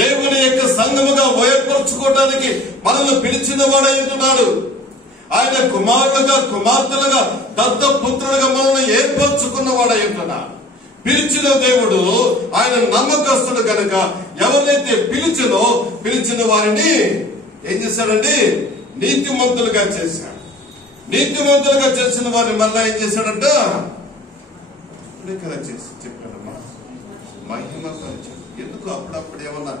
దేవుని యొక్క సంఘముగా ఏర్పరచుకోవడానికి మనల్ని పిలిచిన వాడై ఉంటున్నాడు. ఆయన కుమారులుగా కుమార్తెలుగా దత్తపుత్రులుగా మనల్ని ఏర్పరచుకున్న వాడై ఉంటున్నాడు. పిలిచిన దేవుడు ఆయన నమ్మకస్తుడు కనుక ఎవరైతే పిలిచిన వారిని ఏం చేశాడండి? నీతిమంతులుగా చేశాడు. నీతిమంతులుగా చేసిన వారిని మళ్ళా ఏం చేశాడంట? కదా చేసి చెప్పాడమ్మా, మహిమ పరిచయం. ఎందుకు అప్పుడప్పుడు ఏమన్నా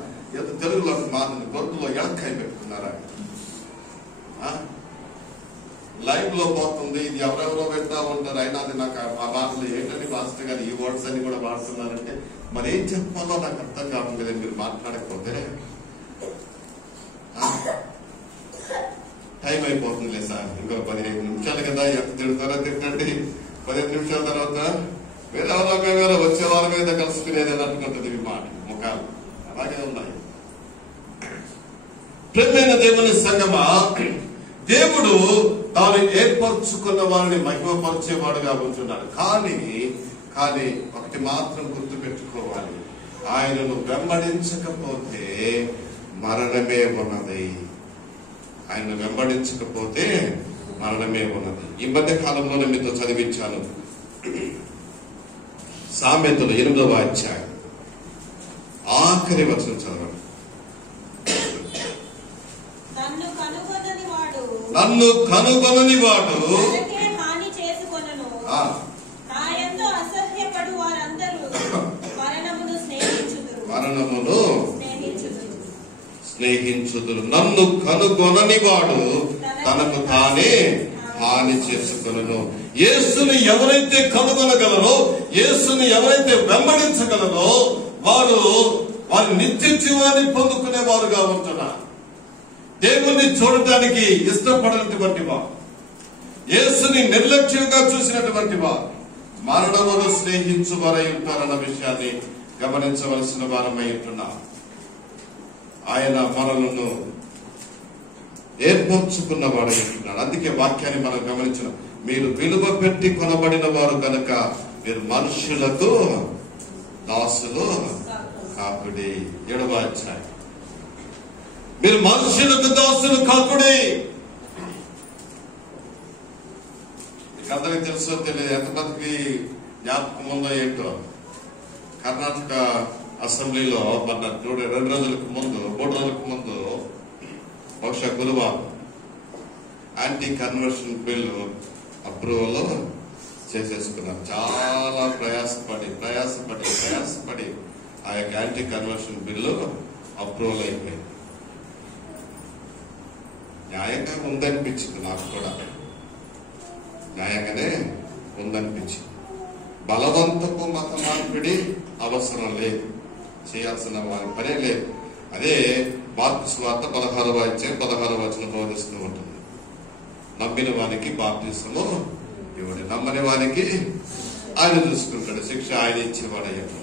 తెలుగులో మాటలు గొంతులో ఎడకాయ పెట్టుకున్నారా? లైవ్ లో పోతుంది, ఇది ఎవరెవరో పెడతా ఉంటారు. అయినా అది నాకు ఆ మాటలు ఏంటని మాస్టర్ గారు ఈ వర్డ్స్ అని కూడా వాడుతున్నారంటే మరి ఏం చెప్పాలో నాకు అర్థం కావట్లేదు. మీరు మాట్లాడకపోతే టైం అయిపోతుందిలే సార్, ఇంకో 15 నిమిషాలు కదా, ఎంత తిడతారో తిట్టండి. 15 నిమిషాల తర్వాత వేరే ఎవరో వచ్చే వాళ్ళ మీద కలుసుకునేది అనుకుంటుంది. ఈ మాట ముఖాలు అలాగే ఉన్నాయి. ప్రియమైన దేవుని సంగమా, దేవుడు తాను ఏర్పరచుకున్న వారిని మహిమపరిచేవాడుగా ఉంటున్నాడు. కానీ ఒకటి మాత్రం గుర్తు పెట్టుకోవాలి, ఆయనను వెంబడించకపోతే మరణమే ఉన్నది. ఆయన వెంబడించకపోతే మరణమే ఉన్నది. ఈ మధ్య కాలంలోనే మీతో చదివించాను. సామెతలు 8వ అధ్యాయం ఆఖరి వచనం చదవండి. నన్ను కనుగొనని వాడు హాని చేసుకొనును, నాయందు అసహ్యపడు వారందరూ మరణమును స్నేహించుదురు. నన్ను కనుగొనని వాడు తనకు తానే హాని చేసుకొనును. యేసుని ఎవరైతే కనుగొనగలరో, యేసుని ఎవరైతే వెంబడించగలరో వారు నిత్య జీవాన్ని పొందుకునే వారుగా ఉంటున్నారు. దేవుణ్ణి చూడటానికి ఇష్టపడినటువంటి వారు, యేసుని నిర్లక్ష్యంగా చూసినటువంటి వారు మరణమును స్నేహించు వారై ఉంటారన్న విషయాన్ని గమనించవలసిన వారమై ఉంటున్నాం. ఆయన మనలను ఏర్పరచుకున్న వాడై ఉంటున్నాడు. అందుకే వాక్యాన్ని మనం గమనించిన, మీరు విలువ పెట్టి కొనబడిన వారు కనుక మీరు మనుషులకు దాసులు కాకుడి. 7వ అధ్యాయం. మీరు మనుషులకు దాసులు కాకుడి. మీకు అందరికి తెలుసో తెలియదు, ఎంతమందికి జ్ఞాపకం ఉందో ఏంటో, కర్ణాటక అసెంబ్లీలో మన 2 రోజులకు ముందు 3 రోజులకు ముందు బహుశా గురువారం యాంటీ కన్వర్షన్ బిల్లు అప్రూవల్ చేసేసుకున్నారు. చాలా ప్రయాసపడి ఆ యొక్క యాంటీ కన్వర్షన్ బిల్లు అప్రూవల్ అయిపోయింది. న్యాయంగా ఉందనిపించింది, నాకు కూడా న్యాయంగానే ఉందనిపించింది. బలవంతపు మత మార్పిడి అవసరం లేదు, చేయాల్సిన పనే లేదు. అదే మార్కు సువార్త 16వ అధ్యాయం 16వ వచనం బోధిస్తూ ఉంటుంది. నమ్మిన వానికి బాప్తిసము ఇవ్వడు, నమ్మని వానికి ఆయన చూసుకుంటాడు, శిక్ష ఆయన ఇచ్చేవాడయ్యాడు.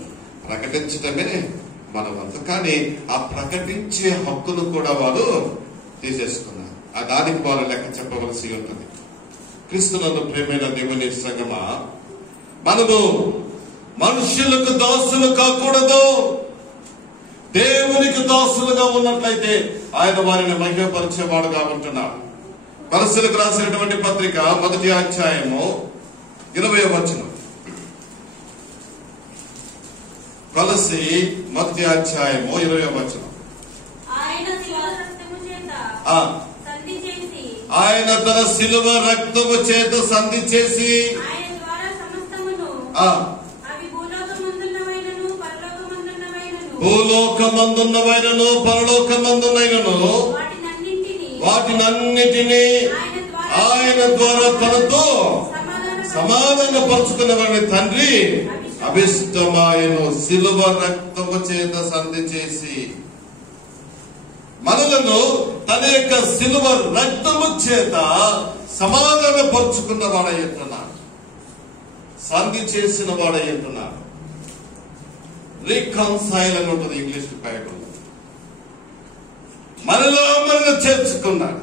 ప్రకటించటమే మన వంతు. కానీ ఆ ప్రకటించే హక్కులు కూడా వారు తీసేసుకున్నారు. ఆ దానికి వారు లెక్క చెప్పవలసి ఉంటుంది. క్రీస్తునందు ప్రేమైన దేవుని సంగమా, మనము మనుషులకు దాసులు కాకూడదు. దేవునికి దాసులుగా ఉన్నట్లయితే ఆయన వారిని మహిమపరిచేవాడుగా ఉంటున్నాడు. కొలస్సీలకు రాసినటువంటి పత్రిక 1వ అధ్యాయము 20వ వచనం. కొలస్సీ 1వ అధ్యాయము 20వ వచనం. ఆయన తన శిలువ రక్తము చేత సంధి చేసి భూలోకమందున్నవైనను పరలోకమందున్నైనను వాటినన్నిటినీ ఆయన ద్వారా తనతో సమాధానపరుచుకున్న వారిని తండ్రి అభిష్టమాయను. శిలువ రక్తము చేత సంధి చేసి మనలను తన యొక్క శిలువ రక్తము చేత సమాధానపరుచుకున్న వాడయ్యున్నాడు, సంధి చేసిన వాడయ్యున్నాడు. రీకన్సైల్ అని ఉంటుంది ఇంగ్లీష్ బైబుల్. మనలో చేర్చుకున్నాడు.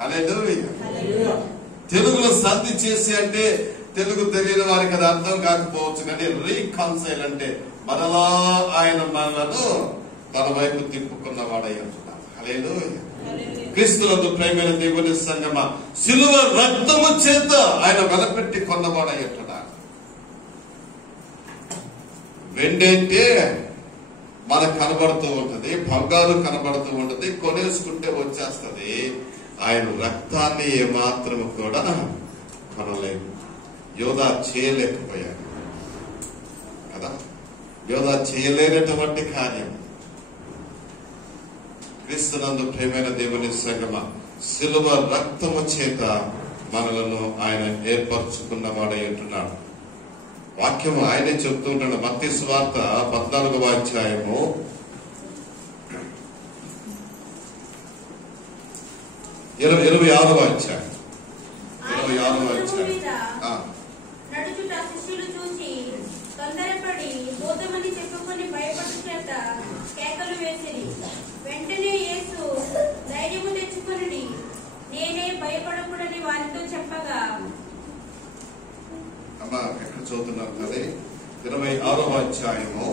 హల్లెలూయా. తెలుగులో సంధి చేసి అంటే తెలుగు తెలియని వారికి అది అర్థం కాకపోవచ్చు, కానీ రీకన్సైల్ అంటే మనలా ఆయన మనలను తన వైపు తిప్పుకున్న వాడై అంటున్నాడు. హల్లెలూయా. క్రీస్తునందు ప్రేమైన దేవుని సంగమా, శిలువ రక్తము చేత ఆయన వెలపెట్టి కొన్నవాడై అంటున్నాడు. వెండంటే మనకు కనబడుతూ ఉంటది, బంగారు కనబడుతూ ఉంటది, కొనేసుకుంటే వచ్చేస్తది. ఆయన రక్తాన్ని ఏమాత్రము కూడా కొనలేదు. యోధా చేయలేకపోయాడు కదా, యోధా చేయలేనటువంటి కార్యం. క్రీస్తునందు ప్రేమైన దేవుని సంగమా, శిలువ రక్తము చేత మనలను ఆయన ఏర్పరచుకున్న వాడై ఉంటున్నాడు. వాక్యము ఆయనే చెప్తూ ఉంటాడు. మత్తయి సువార్త 14వ అధ్యాయము 26వ అధ్యాయం 26వ అధ్యాయం. నడుచుట శిష్యులు చూసి తొందరపడి బోధమని చెప్పుకొని భయపడు చేత కేకలు వేసిరి. వెంటనే యేసు ధైర్యము తెచ్చుకొనుడి, నేనే, భయపడకూడని వారితో చెప్పగా. అమ్మా ఎక్కడ చదువుతున్నారు కదా, 26వ అధ్యాయము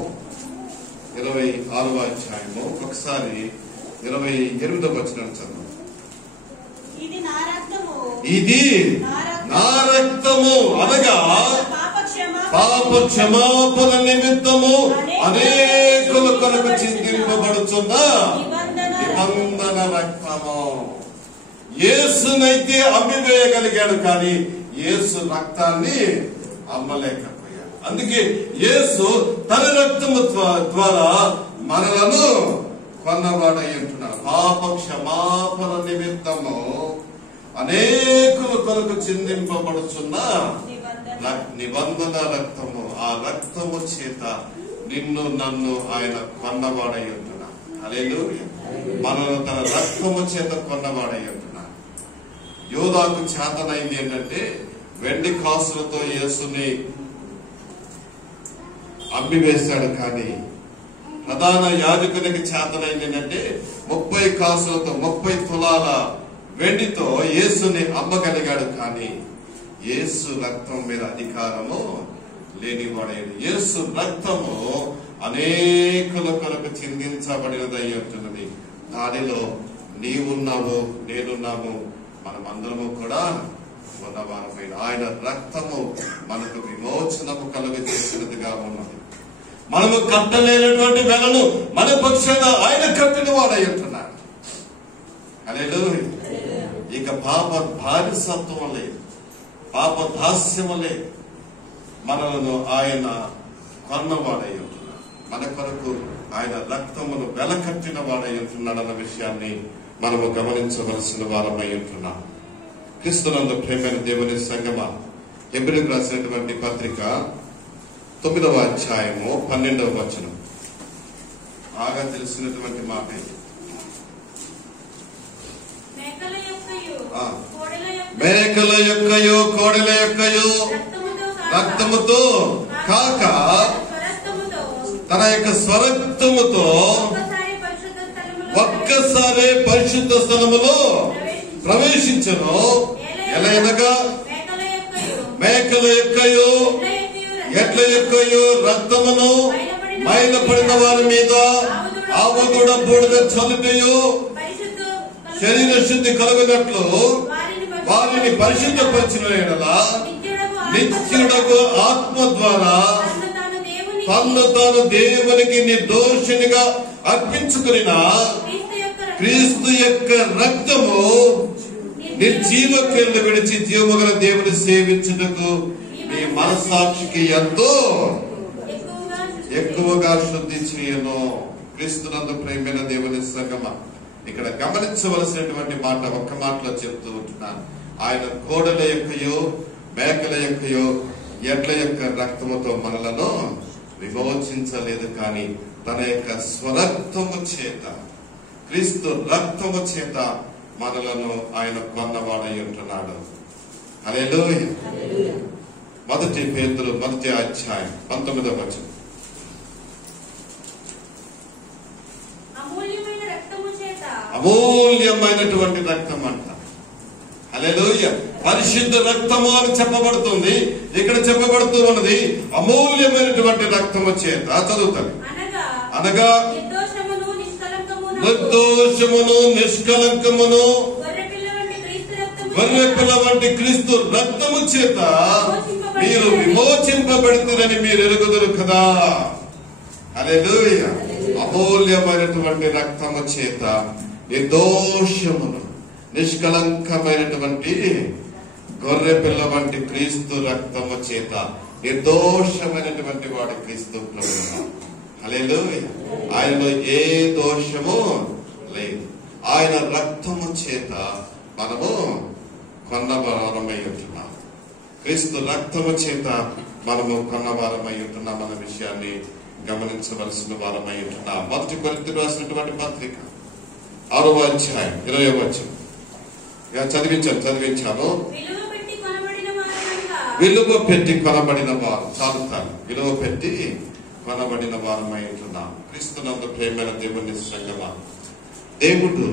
26వ అధ్యాయము ఒకసారి 28వ వచనం చదువు. ఈ ఇది నా రక్తము, ఇది నా రక్తము అనగా పాప క్షమాపణ నిమిత్తము అనేకుల కొరకు చిందింపబడుతున్న నిబంధన రక్తము. యేసునైతే అమ్మివేయగలిగాడు, కానీ యేసు రక్తాన్ని అమ్మలేకపోయాడు. అందుకే యేసు తన రక్తము ద్వారా మనలను కొన్నవాడై ఉంటున్నాడు. పాప క్షమాపణ నిమిత్తము అనేకుల కొరకు చిందింపబడుచున్న నిబంధన రక్తము. ఆ రక్తము చేత నిన్ను నన్ను ఆయన కొన్నవాడై ఉంటున్నాడు. హల్లెలూయా. మనను తన రక్తము చేత కొన్నవాడై ఉంటున్నాడు. యోధాకు చేతనైంది ఏంటంటే వెండి కాసులతో యేసుని అమ్మివేశాడు, కానీ ప్రధాన యాజకునికి చేతనైంది ఏంటంటే 30 కాసులతో 30 తులాల వెండితో యేసుని అమ్మగలిగాడు, కానీ యేసు రక్తం మీద అధికారము లేనివాడేది. యేసు రక్తము అనేకుల కొరకు చిందించబడినదై ఉంటున్నది. దానిలో నీవున్నావు, నేనున్నాము, మనమందరము కూడా ఉన్నవారమైన ఆయన రక్తము మనకు విమోచనము కలుగజేసినదిగా ఉన్నది. మనము కట్టలేనటువంటి వెలను మన పక్షాన ఆయన కట్టిన వాడై ఉంటున్నాడు. హల్లెలూయా. ఇక పాప బానిసత్వం లేదు, పాప దాస్యము లేదు. మనలను ఆయన కొన్నవాడై ఉంటున్నాడు. మన కొరకు ఆయన రక్తమును వెలకట్టిన వాడై ఉంటున్నాడు అన్న విషయాన్ని మనము గమనించవలసిన వారమై ఉంటున్నాం. క్రీస్తునందు ప్రేమైన దేవుని సంగమా, హెబ్రీయులకు రాసినటువంటి పత్రిక 9వ అధ్యాయము 12వ వచనం బాగా తెలిసినటువంటి మాట. మేకల యొక్కయు కోడెల యొక్కయు రక్తముతో కాక తన యొక్క స్వరక్తముతో ఒక్కసారి పరిశుద్ధ స్థలములో ప్రవేశించను. ఎలయనగా మేకల యొక్కయు ఎడ్ల యొక్కయు రక్తమును మైలపడిన వారి మీద ఆవుదూడ బూడిద చల్లుటయు శరీర శుద్ధి కలుగునట్లు వారిని పరిశుద్ధపరిచిన యెడల నిత్యుడగు ఆత్మ ద్వారా తన్ను తాను దేవునికి నిర్దోషినిగా అర్పించుకున్న క్రీస్తు యొక్క రక్తము నిర్జీవ క్రియలు విడిచి జీవగల దేవుని సేవించుటకు మీ మనస్సాక్షికి ఎంతో ఎక్కువగా శుద్ధి చేయను. క్రీస్తునందు ప్రేమైన దేవుని సంగమా, ఇక్కడ గమనించవలసినటువంటి మాట ఒక్క మాటలో చెప్తూ ఉంటున్నాను. ఆయన కోడల యొక్కయో మేకల యొక్కయో ఎడ్ల యొక్క రక్తముతో మనలను విమోచించలేదు, కానీ తన యొక్క స్వరక్తము చేత, క్రీస్తు రక్తము చేత మనలను ఆయన కొన్నవాడై ఉంటున్నాడు. హల్లెలూయా. 1 పేతురు 1వ అధ్యాయం 19వ వచనం. అమూల్యమైనటువంటి రక్తం అంట. హల్లెలూయా. పరిశుద్ధ రక్తము అని చెప్పబడుతుంది. ఇక్కడ చెప్పబడుతూ ఉన్నది అమూల్యమైనటువంటి రక్తము చేత. చదువుతాను. అనగా నిర్దోషమును నిష్కలంకమును గొర్రెపిల్ల వంటి క్రీస్తు రక్తము చేత మీరు విమోచింపబడుతురని మీరు ఎరుగుదురు కదా. హల్లెలూయా. అమూల్యమైనటువంటి రక్తము చేత నిర్దోషమును నిష్కలంకమైనటువంటి గొర్రెపిల్ల వంటి క్రీస్తు రక్తము చేత నిర్దోషమైనటువంటి వాడు క్రీస్తు ప్రభువు. హల్లెలూయా. ఆయనలో ఏ దోషము లేదు. ఆయన రక్తము చేత మనము కొన్నవారమై ఉంటున్నాం. క్రీస్తు రక్తము చేత మనము కొన్నవారమై ఉంటున్నాం అన్న విషయాన్ని గమనించవలసిన వారమై ఉంటున్నాం. 1 కొరింథీయులకు రాసినటువంటి పత్రిక 6వ అధ్యాయం 20వ వచనం చదివించాను. విలువ పెట్టి కొనబడిన వారు. చాలుతాను. విలువ పెట్టి కొనబడిన వారమై ఉంటున్నాం. క్రీస్తునందు ప్రేమైన దేవుని సంగమా, దేవుడు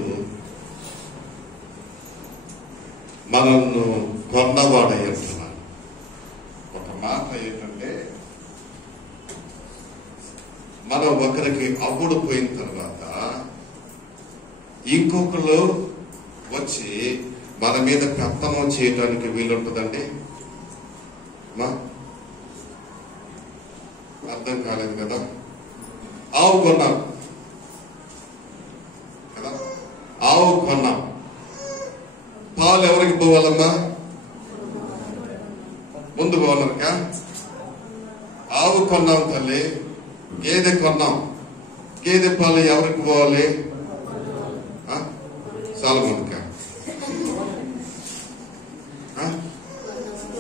మనల్ని కొన్నవాడై ఉంటున్నాడు. ఒక మాట ఏంటంటే, మనం ఒకరికి అమ్ముడు పోయిన తర్వాత ఇంకొకరు వచ్చి మన మీద పెత్తనం చేయడానికి వీలుంటుందండి? అర్థం కాలేదు కదా. ఆవు కొన్నాం కదా, ఆవు కొన్నాం. పాలు ఎవరికి పోవాలమ్మా? ముందు పోవాలనుక. ఆవు కొన్నాం తల్లి, గేదె కొన్నాం. గేదె పాలు ఎవరికి పోవాలి? సాలమోనుక.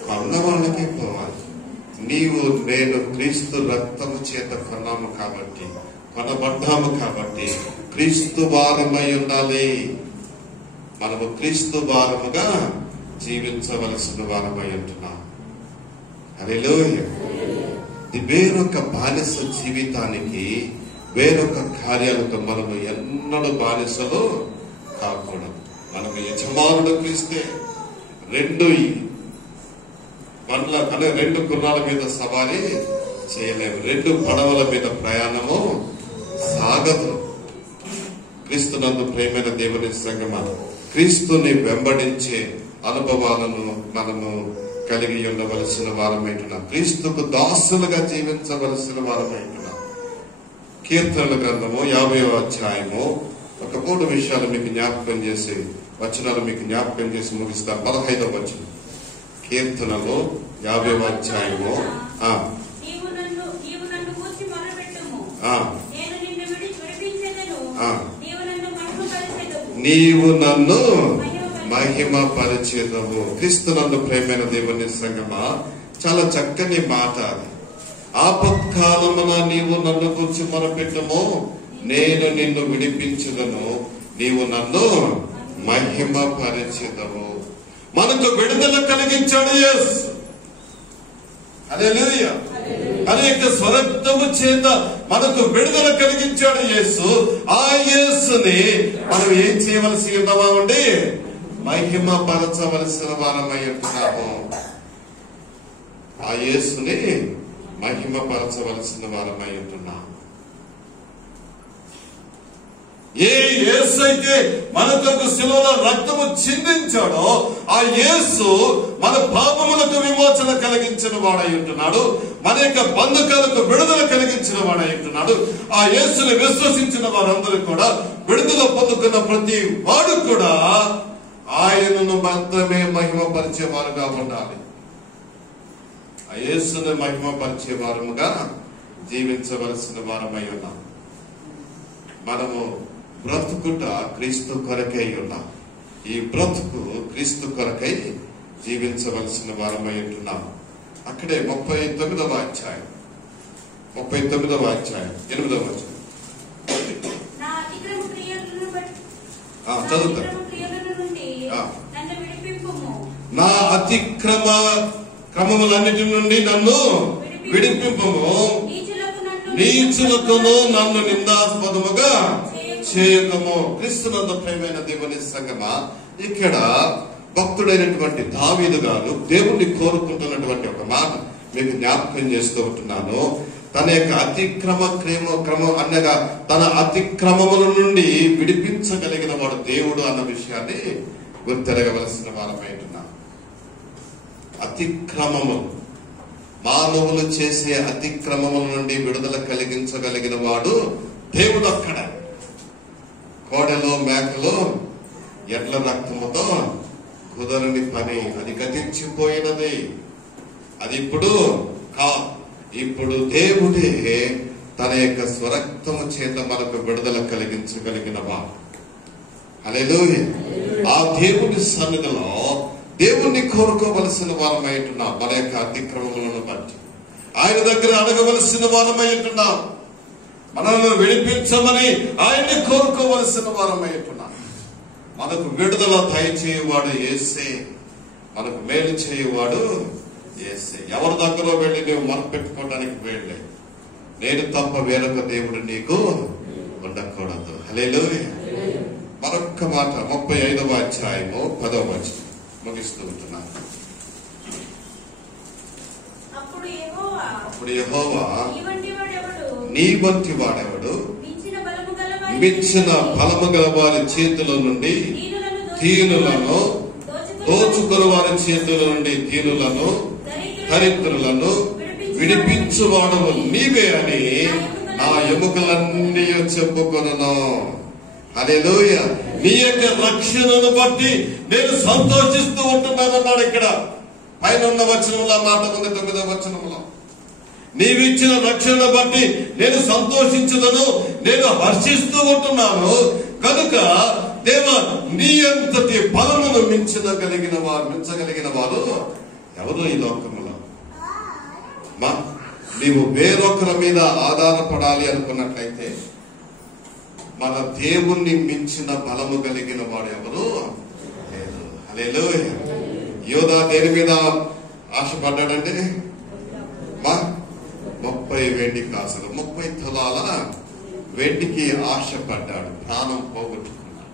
కొన్న వాళ్ళకి పోవాలి. నీవు నేను క్రీస్తు రక్తము చేత కొన్నాము కాబట్టి, కొనబడ్డాము కాబట్టి క్రీస్తు వారమై ఉండాలి. మనము క్రీస్తు వారముగా జీవించవలసిన వారమై ఉంటున్నాం. హల్లెలూయా. వేరొక బానిస జీవితానికి, వేరొక కార్యాలకు మనము ఎన్నడూ బానిసలు కాకూడదు. మనకు యజమానుడు క్రీస్తే. రెండు గుర్రాల మీద సవారీ చేయలేము, రెండు పడవల మీద ప్రయాణము సాగదు. క్రీస్తునందు ప్రేమైన దేవుని సంగమా, క్రీస్తుని వెంబడించే అనుభవాలను మనము కలిగి ఉండవలసిన వారమైంటున్నాం. క్రీస్తుకు దాసులుగా జీవించవలసిన వారమైంటున్నాం. కీర్తనల గ్రంథము 50వ అధ్యాయము ఒక 3 విషయాలు మీకు జ్ఞాపకం చేసి, వచనాలు మీకు జ్ఞాపకం చేసి ముగిస్తాను. 15వ వచనం. కీర్తనలో 50వ అధ్యాయము. నీవు నన్ను మహిమ పరిచేదవు. క్రీస్తునందు ప్రేమైన దేవుని సంగమా, చాలా చక్కని మాట అది. ఆపత్కాలమున నీవు నన్ను గురించి మొరపెట్టుము, నేను నిన్ను విడిపించుదను, నీవు నన్ను మహిమ పరిచేదవు. మనకు విడుదల కలిగించాడు యేసు. హల్లెలూయా. అనేక స్వరక్తము చేత మనకు విడుదల కలిగించాడు యేసు. ఆ యేసుని మనం ఏం చేయవలసి ఉన్నామా అండి? మహిమ పరచవలసిన వారమై ఉంటున్నాము. ఆ యేసుని మహిమ పరచవలసిన వారమై ఉంటున్నాము. ఏ యేసు అయితే మనకు శిలువలో రక్తము చిందించాడో ఆ యేసు మన పాపములకు విమోచన కలిగించిన వాడై ఉంటున్నాడు. మన యొక్క బంధకాలకు విడుదల కలిగించిన వాడై ఉంటున్నాడు. ఆ యేసుని విశ్వసించిన వారందరూ కూడా విడుదల పొందుకున్న ప్రతి వాడు కూడా ఆయనను మాత్రమే మహిమపరిచేవారుగా ఉండాలి. ఆ యేసుని మహిమపరిచే వారముగా జీవించవలసిన వారమై ఉన్నాం. మనము బ్రతుకుట క్రీస్తు కొరకై ఉన్నాం. ఈ బ్రతుకు క్రీస్తు కొరకై జీవించవలసిన వారమై ఉంటున్నాం. అక్కడే 39వ అధ్యాయం 8వ వచనం చదువుతాను. నా అతిక్రమ క్రమములన్నిటి నుండి నన్ను విడిపింపుము, నీచులకును నన్ను నిందాస్పదముగా చేయకము. క్రీస్తునందు ప్రేమైన దేవుని సంగమా, ఇక్కడ భక్తుడైనటువంటి దావీదు గారు దేవుణ్ణి కోరుకుంటున్నటువంటి ఒక మాట మీకు జ్ఞాపకం చేస్తూ ఉంటున్నాను. తన యొక్క క్రమం అనగా తన అతిక్రమముల నుండి విడిపించగలిగిన వాడు దేవుడు అన్న విషయాన్ని గుర్తెరగవలసిన వారమైంటున్నాం. అతిక్రమము, మానవులు చేసే అతిక్రమముల నుండి విడుదల కలిగించగలిగిన వాడు దేవుడు. అక్కడ కోడెలో మేకలో ఎడ్ల రక్తముతో కుదరని పని, అది గతించిపోయినది. అది ఇప్పుడు దేవుడే తన యొక్క స్వరక్తము చేత మనకు విడుదల కలిగించగలిగిన వాడు. హల్లెలూయా. ఆ దేవుని సన్నిధిలో దేవుణ్ణి కోరుకోవలసిన వారమై ఉంటున్నాం. మన యొక్క అతిక్రమములను బట్టి ఆయన దగ్గర అడగవలసిన వారమై ఉంటున్నాం. మనల్ని విడిపించమని ఆయన్ని కోరుకోవలసిన వారమై ఉంటున్నాం. మనకు విడుదల దయచేయువాడు యేసే, మనకు మేలు చేయువాడు యేసే. ఎవరి దగ్గర వెళ్ళి నువ్వు మొరపెట్టుకోవడానికి వెళ్ళే, నేను తప్ప వేరొక దేవుడు నీకు ఉండకూడదు. హల్లెలూయా. మరొక్క మాట 35వ అధ్యాయము 10వ వచనం ముగిస్తూ ఉంటున్నాను. అప్పుడు యెహోవా నీ వంటి వాడెవడు, మించిన బలము గల వారి చేతుల నుండి దీనులను దోచుకుని వారి చేతుల నుండి దీనులను దరిద్రులను విడిపించువాడవు నీవే అని నా ఎముకలన్నీ చెప్పుకొనను. హల్లెలూయా. నీ యొక్క రక్షణను బట్టి నేను సంతోషిస్తూ ఉంటున్నాను అన్నాడు. ఇక్కడ పైన ఉన్న వచనంలో మాట ఉంది, 9వ వచనంలో, నీవిచ్చిన రక్షణ బట్టి నేను సంతోషించుదను, నేను హర్షిస్తూ ఉంటున్నాను. కనుక దేవా, నీ అంతటి బలమును మించగలిగిన వారు ఎవరు ఈ లోకంలో? నీవు వేరొకరి మీద ఆధారపడాలి అనుకున్నట్లయితే మన దేవుణ్ణి మించిన బలము కలిగిన వాడు ఎవరు లేదు. హల్లెలూయా. యోధా దేని మీద ఆశపడ్డాడంటే 30 వెండి కాసులు, 30 తులాల వెండికి ఆశపడ్డాడు, ప్రాణం పోగొట్టుకున్నాడు.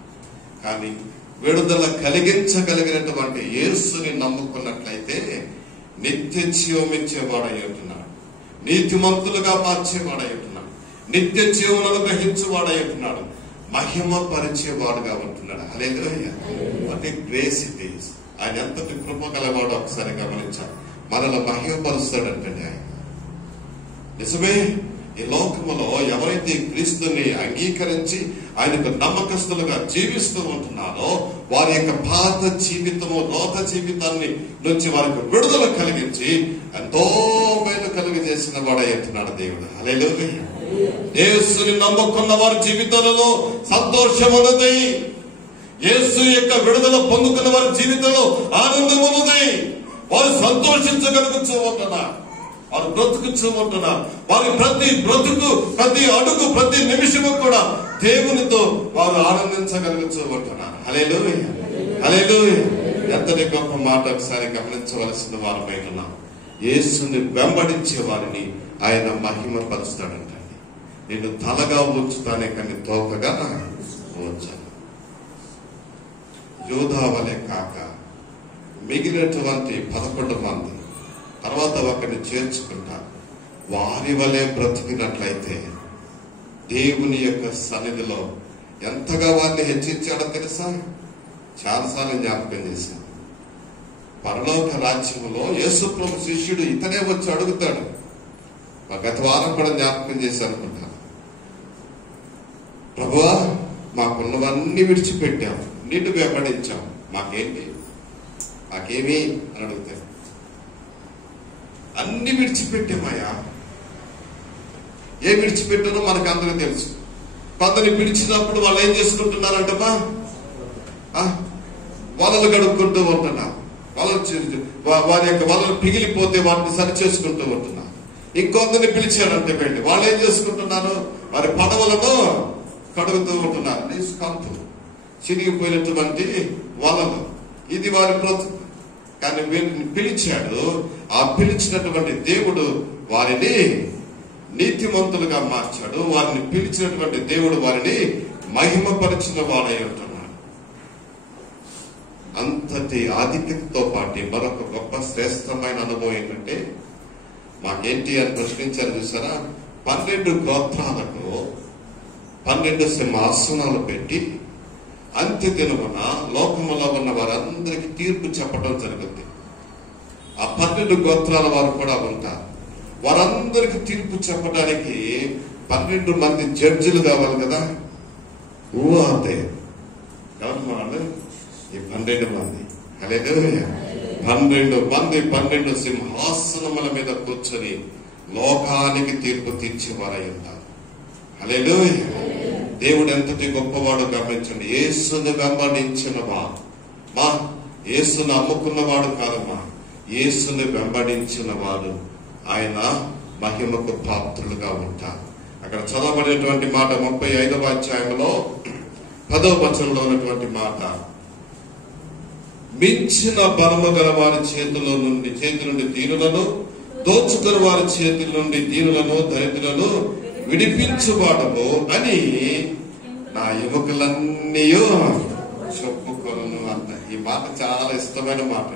కానీ విడుదల కలిగించగలిగినటువంటి యేసుని నమ్ముకున్నట్లయితే నిత్య జీవమిచ్చేవాడై ఉంటున్నాడు, నీతిమంతులుగా మార్చేవాడై ఉంటున్నాడు, నిత్య జీవనను గ్రహించేవాడై ఉంటున్నాడు, మహిమ పరిచేవాడుగా ఉంటున్నాడు. Hallelujah. What a grace it is. ఆయన ఎంతటి కృప కలవాడు ఒకసారి గమనించాలి. మనల్ని మహిమపరుస్తాడంటే ఆయన నిజమే. ఈ లోకములో ఎవరైతే క్రీస్తుని అంగీకరించి ఆయనకు నమ్మకస్తులుగా జీవిస్తూ ఉంటున్నారో వారి యొక్క పాత జీవితము, లోక జీవితాన్ని నుంచి వారికి విడుదల కలిగించి ఎంతో మేలు కలిగజేసిన వాడై ఉంటున్నాడు దేవుడు. హల్లెలూయా. యేసుని నమ్ముకున్న వారి జీవితాలలో సంతోషం ఉన్నది. యేసు యొక్క విడుదల పొందుకున్న వారి జీవితంలో ఆనందం ఉన్నది. వారు సంతోషించగలుగుతూ ఉంటున్నారు, వారు బ్రతుకుతూ ఉంటున్నారు. వారి ప్రతి బ్రతుకు, ప్రతి అడుగు, ప్రతి నిమిషము కూడా దేవునితో వారు ఆనందించగలుగుతూ ఉంటున్నారు. హల్లెలూయా. హల్లెలూయా. ఎంతటి గొప్ప మాట ఒకసారి గమనించవలసిన వారమై ఉన్నాం. యేసుని వెంబడించే వారిని ఆయన మహిమ పరుస్తాడంటండి. నేను తలగా ఉంచుతానే కానీ తోకగా ఉంచాను. యోధా వలె కాక మిగిలినటువంటి 11 మంది తర్వాత ఒకరిని చేర్చుకుంటారు. వారి వలె బ్రతికినట్లయితే దేవుని యొక్క సన్నిధిలో ఎంతగా వారిని హెచ్చించాడో తెలుసా? చాలాసార్లు జ్ఞాపకం చేశాను. పరలోక రాజ్యములో యేసు ప్రభు శిష్యుడు ఇతనే వచ్చి అడుగుతాడు. గత వారం కూడా జ్ఞాపకం చేసి అనుకుంటాను, ప్రభువా, మాకున్నవన్నీ విడిచిపెట్టాం, నిన్ను వెంబడించాం, మాకేంటి, మాకేమి అని అడుగుతాడు. అన్ని విడిచిపెట్టామయ్యా. ఏ విడిచిపెట్టానో మనకు అందరూ తెలుసు. కొందరిని పిలిచినప్పుడు వాళ్ళు ఏం చేసుకుంటున్నారంటమ్మా, వలలు గడుపుకుంటూ ఉంటున్నారు. వారి యొక్క వలలు పిగిలిపోతే వాటిని సరి చేసుకుంటూ ఉంటున్నారు. ఇంకొందరిని పిలిచారంటే వెళ్ళి వాళ్ళు ఏం చేసుకుంటున్నారు, వారి పడవలను కడుగుతూ ఉంటున్నారు. తీసుకుంటూ చిరిగిపోయినటువంటి వలలు, ఇది వారి బ్రతుకు. కానీ వీరిని పిలిచాడు. ఆ పిలిచినటువంటి దేవుడు వారిని నీతిమంతులుగా మార్చాడు. వారిని పిలిచినటువంటి దేవుడు వారిని మహిమపరిచిన వాడై ఉంటున్నాడు. అంతటి ఆధిక్యతతో పాటు మరొక గొప్ప శ్రేష్టమైన అనుభవం ఏంటంటే, మాకేంటి అని ప్రశ్నించారు చూసారా? 12 గోత్రాలకు 12 సింహాసనాలు పెట్టి అంత్య దినమున లోకములో ఉన్న వారందరికీ తీర్పు చెప్పడం జరుగుతుంది. ఆ 12 గోత్రాల వారు కూడా ఉంటారు. వారందరికి తీర్పు చెప్పడానికి 12 మంది జడ్జిలు కావాలి కదా. ఊహే ఎవరు వాళ్ళు? ఈ 12 మంది. హల్లెలూయా. 12 మంది 12 సింహాసనముల మీద కూర్చొని లోకానికి తీర్పు తీర్చేవారై ఉంటారు. హల్లెలూయా. దేవుడు ఎంతటి గొప్పవాడు గమనించండి. యేసుని వెంబడించిన మా యేసును అమ్ముకున్నవాడు కాదమ్మా, యేసుని వెంబడించిన వాడు ఆయన మహిమకు పాత్రులుగా ఉంటారు. అక్కడ చదవబడినటువంటి మాట 35వ అధ్యాయంలో 10వ వచనంలో ఉన్నటువంటి మాట, మించిన బలము గల వారి చేతి నుండి దీనులను, దోచుకుని వారి చేతుల నుండి దీనులను దరిద్రులను విడిపించువాడము అని నా ఎముకలన్నీ చెప్పుకొను అంట. ఈ మాట చాలా ఇష్టమైన మాట.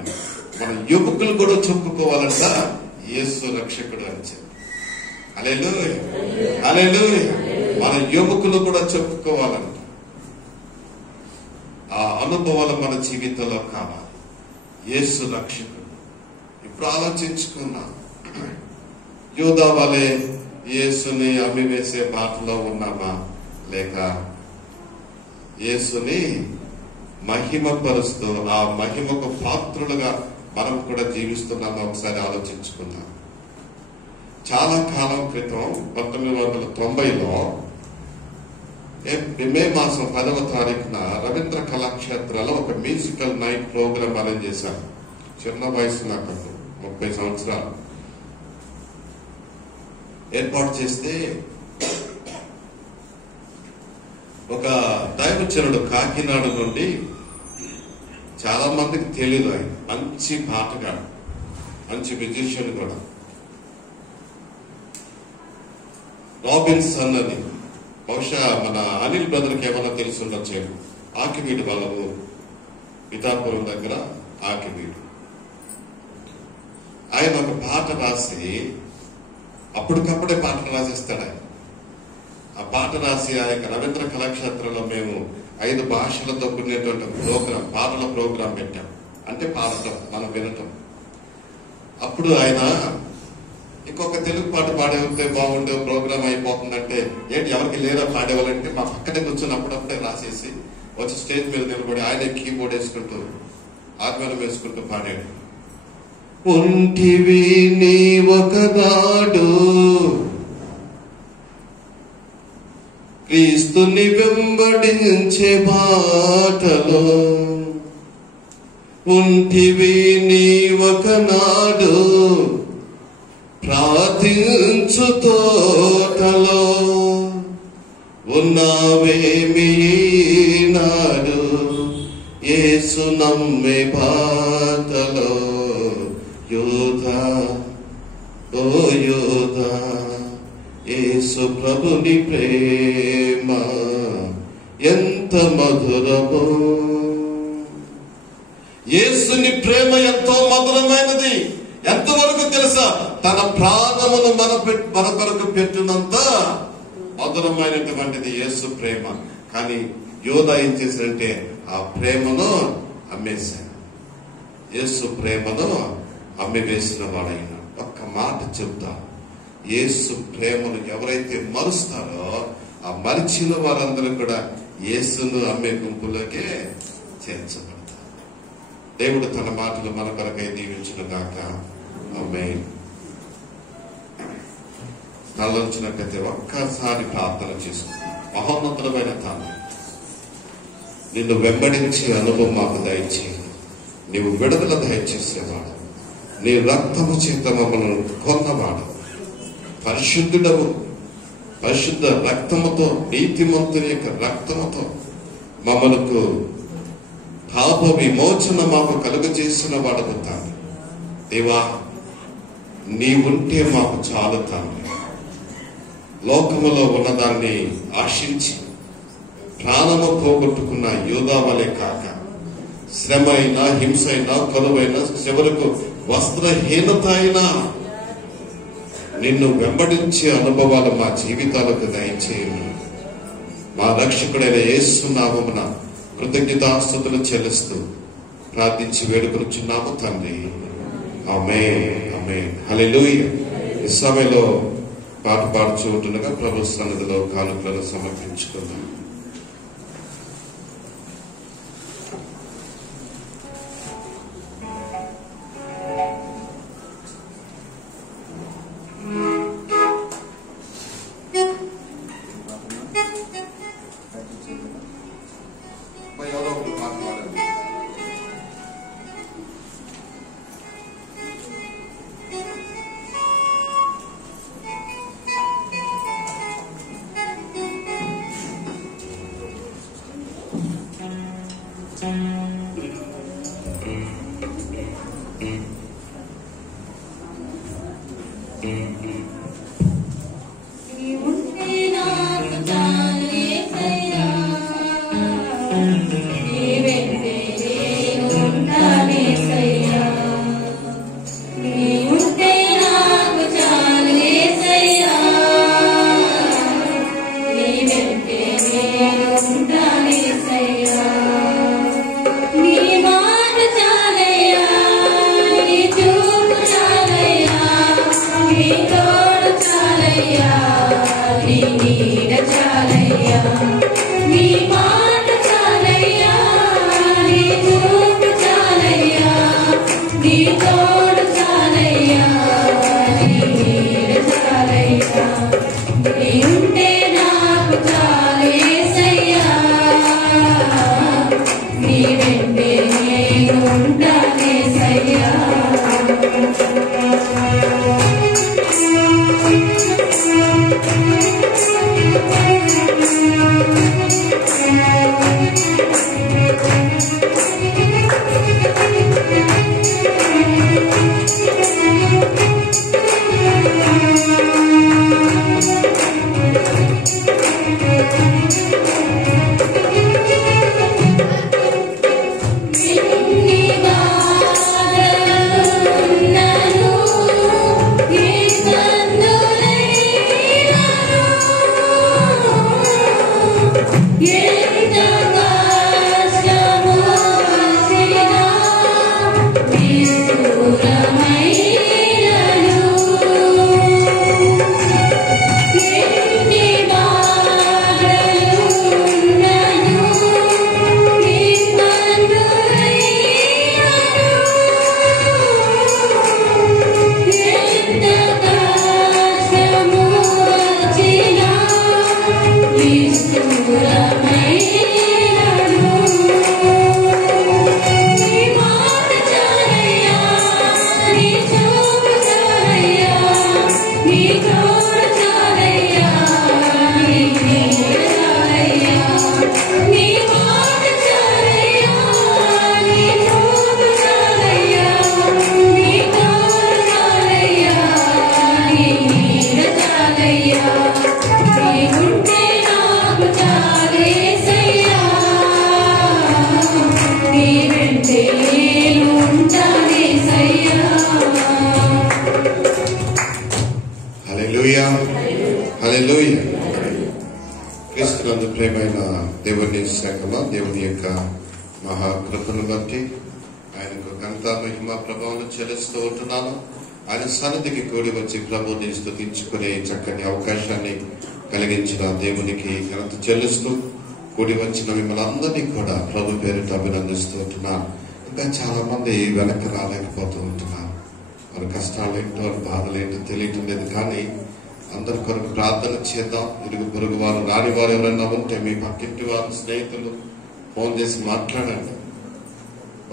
మన ఎముకలు కూడా చెప్పుకోవాలంట యేసు రక్షకుడు అని చెప్పి. హల్లెలూయా. హల్లెలూయా. మన ఎముకలు కూడా చెప్పుకోవాలంట. ఆ అనుభవాలు మన జీవితంలో కావాలి. యేసు రక్షకుడు. ఇప్పుడు ఆలోచించుకున్నా, యూదా వలె యేసుని అమ్మివేసే బాటలో ఉన్నామా, లేక యేసుని మహిమపరుస్తూ ఆ మహిమకు పాత్రులుగా మనం కూడా జీవిస్తున్నామా ఒకసారి ఆలోచించుకుందాం. చాలా కాలం క్రితం 1990లో మే మాసం 10వ తారీఖున రవీంద్ర కళాక్షేత్రాలో ఒక మ్యూజికల్ నైట్ ప్రోగ్రామ్ అరేంజ్ చేశాను. చిన్న వయసు నాకు 30 సంవత్సరాలు. ఏర్పాటు చేస్తే ఒక దైవచనుడు కాకినాడ నుండి, చాలా మందికి తెలియదు, ఆయన మంచి పాటగాడు, మంచి మ్యూజిషియన్ కూడా, రాబిన్సన్ అని, బహుశా మన అనిల్ బ్రదర్కి ఏమన్నా తెలిసి ఉండొచ్చేమో. ఆకివీడు వాళ్ళము, పిఠాపురం దగ్గర ఆకివీడు. ఆయన ఒక పాట రాసి అప్పటికప్పుడే పాటలు రాసేస్తాడు ఆయన. ఆ పాట రాసి ఆ యొక్క రవీంద్ర కళాక్షేత్రంలో మేము 5 భాషలతో కూడినటువంటి ప్రోగ్రాం, పాటల ప్రోగ్రాం పెట్టాం. అంటే పాడటం, మనం వినటం. అప్పుడు ఆయన ఇంకొక తెలుగు పాట పాడే ఉంటే బాగుండే, ప్రోగ్రామ్ అయిపోతుందంటే, ఏంటి ఎవరికి లేదా పాడేవాళ్ళంటే మా పక్కనే కూర్చొని అప్పుడప్పుడే రాసేసి వచ్చి స్టేజ్ మీద నిలబడి ఆయనే కీబోర్డ్ వేసుకుంటూ ఆత్మీయం వేసుకుంటూ పాడాడు. ఉంటివి నీ ఒకనాడు క్రీస్తుని వెంబడించే బాటలో, ఉంటివి నీ ఒకనాడు ప్రార్థించు తోటలో, ఉన్నావేమి నాడు యేసు నమ్మే బాటలో. యోధా ఓ యోధా, యేసు ప్రభుని ప్రేమ ఎంత మధురమో. యేసుని ప్రేమ ఎంతో మధురమైనది. ఎంతవరకు తెలుసా? తన ప్రాణమును మన కొరకు పెట్టినంత మధురమైనటువంటిది యేసు ప్రేమ. కానీ యోధా ఏం చేశాడంటే ఆ ప్రేమను అమ్మేశాడు. యేసు ప్రేమను అమ్మివేసిన వాడైన. ఒక్క మాట చెప్తా, యేసు ప్రేమను ఎవరైతే మరుస్తారో ఆ మరిచిన వారందరూ కూడా యేసును అమ్మే గుంపులోకే చేర్చబడతారు. దేవుడు తన మాటలు మన కొరకై దీవించును గాక. ఆమేన్. కళ్ళొచ్చినట్లయితే ఒక్కసారి ప్రార్థన చేసుకుంటాం. మహోన్నతమైన తండ్రి, నిన్ను వెంబడించే అనుభవం మాకు దయచేయి. నీవు విడుదల దయచేసేవాడు, నీ రక్తము చేత మమ్మల్ని కొన్నవాడు, పరిశుద్ధుడవు. పరిశుద్ధ రక్తముతో, నీతిమంతుని యొక్క రక్తముతో మమ్మలకు పాప విమోచన మాకు కలుగజేసిన వాడవు తండ్రి. దేవా, నీవుంటే మాకు చాలు తండ్రి. లోకములో ఉన్నదాన్ని ఆశించి ప్రాణము పోగొట్టుకున్న యూదా వలె కాక, శ్రమ అయినా, హింస అయినా, కరువైనా, చివరకు వస్త్రహీనత అయినా నిన్ను వెంబడించే అనుభవాలు మా జీవితాలకు దయచేయము. మా రక్షకుడైన యేసు నామమున కృతజ్ఞతాస్తుతులు చెల్లిస్తూ ప్రార్థించి వేడుకొనుచున్నాము తండ్రి. ఆమేన్, ఆమేన్, హల్లెలూయా. ఈ సమయంలో పాట పాడుచూ ఉంటుండగా ప్రభు సన్నిధిలో కానుకలను సమర్పించుకుందాం. హల్లెలూయా, హల్లెలూయా. క్రీస్తునందు ప్రియమైన దేవుని శాఖలో దేవుని యొక్క మహాకృపను బట్టి ఆయనకు ఘనత మహిమ ప్రభావం చెల్లిస్తూ ఉంటున్నాను. ఆయన సన్నిధికి కూడి వచ్చి ప్రభుని స్తుతించుకునే చక్కని అవకాశాన్ని కలిగించిన దేవునికి ఘనత చెల్లిస్తూ కూడి వచ్చిన మిమ్మల్ని అందరినీ కూడా ప్రభు పేరిట అభినందిస్తూ ఉంటున్నాను. ఇంకా చాలా మంది వెనక్కి రాలేకపోతూ ఉంటున్నారు. వారి కష్టాలు ఏంటో, వారి బాధలు ఏంటో తెలియటం లేదు. కానీ అందరి కొరకు ప్రార్థన చేద్దాం. ఇరుగు పొరుగు వారు, రాని వారు ఎవరైనా ఉంటే మీ పక్కింటి వారు, స్నేహితులు ఫోన్ చేసి మాట్లాడండి.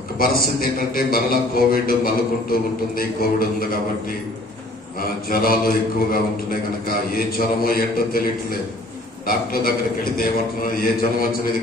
ఒక పరిస్థితి ఏంటంటే మరలా కోవిడ్ మలుకుంటూ ఉంటుంది. కోవిడ్ ఉంది కాబట్టి జ్వరాలు ఎక్కువగా ఉంటున్నాయి కనుక ఏ జ్వరమో ఏంటో తెలియట్లేదు. డాక్టర్ దగ్గరికి వెళితే ఏమంటున్నారు, ఏ జ్వరం వచ్చినది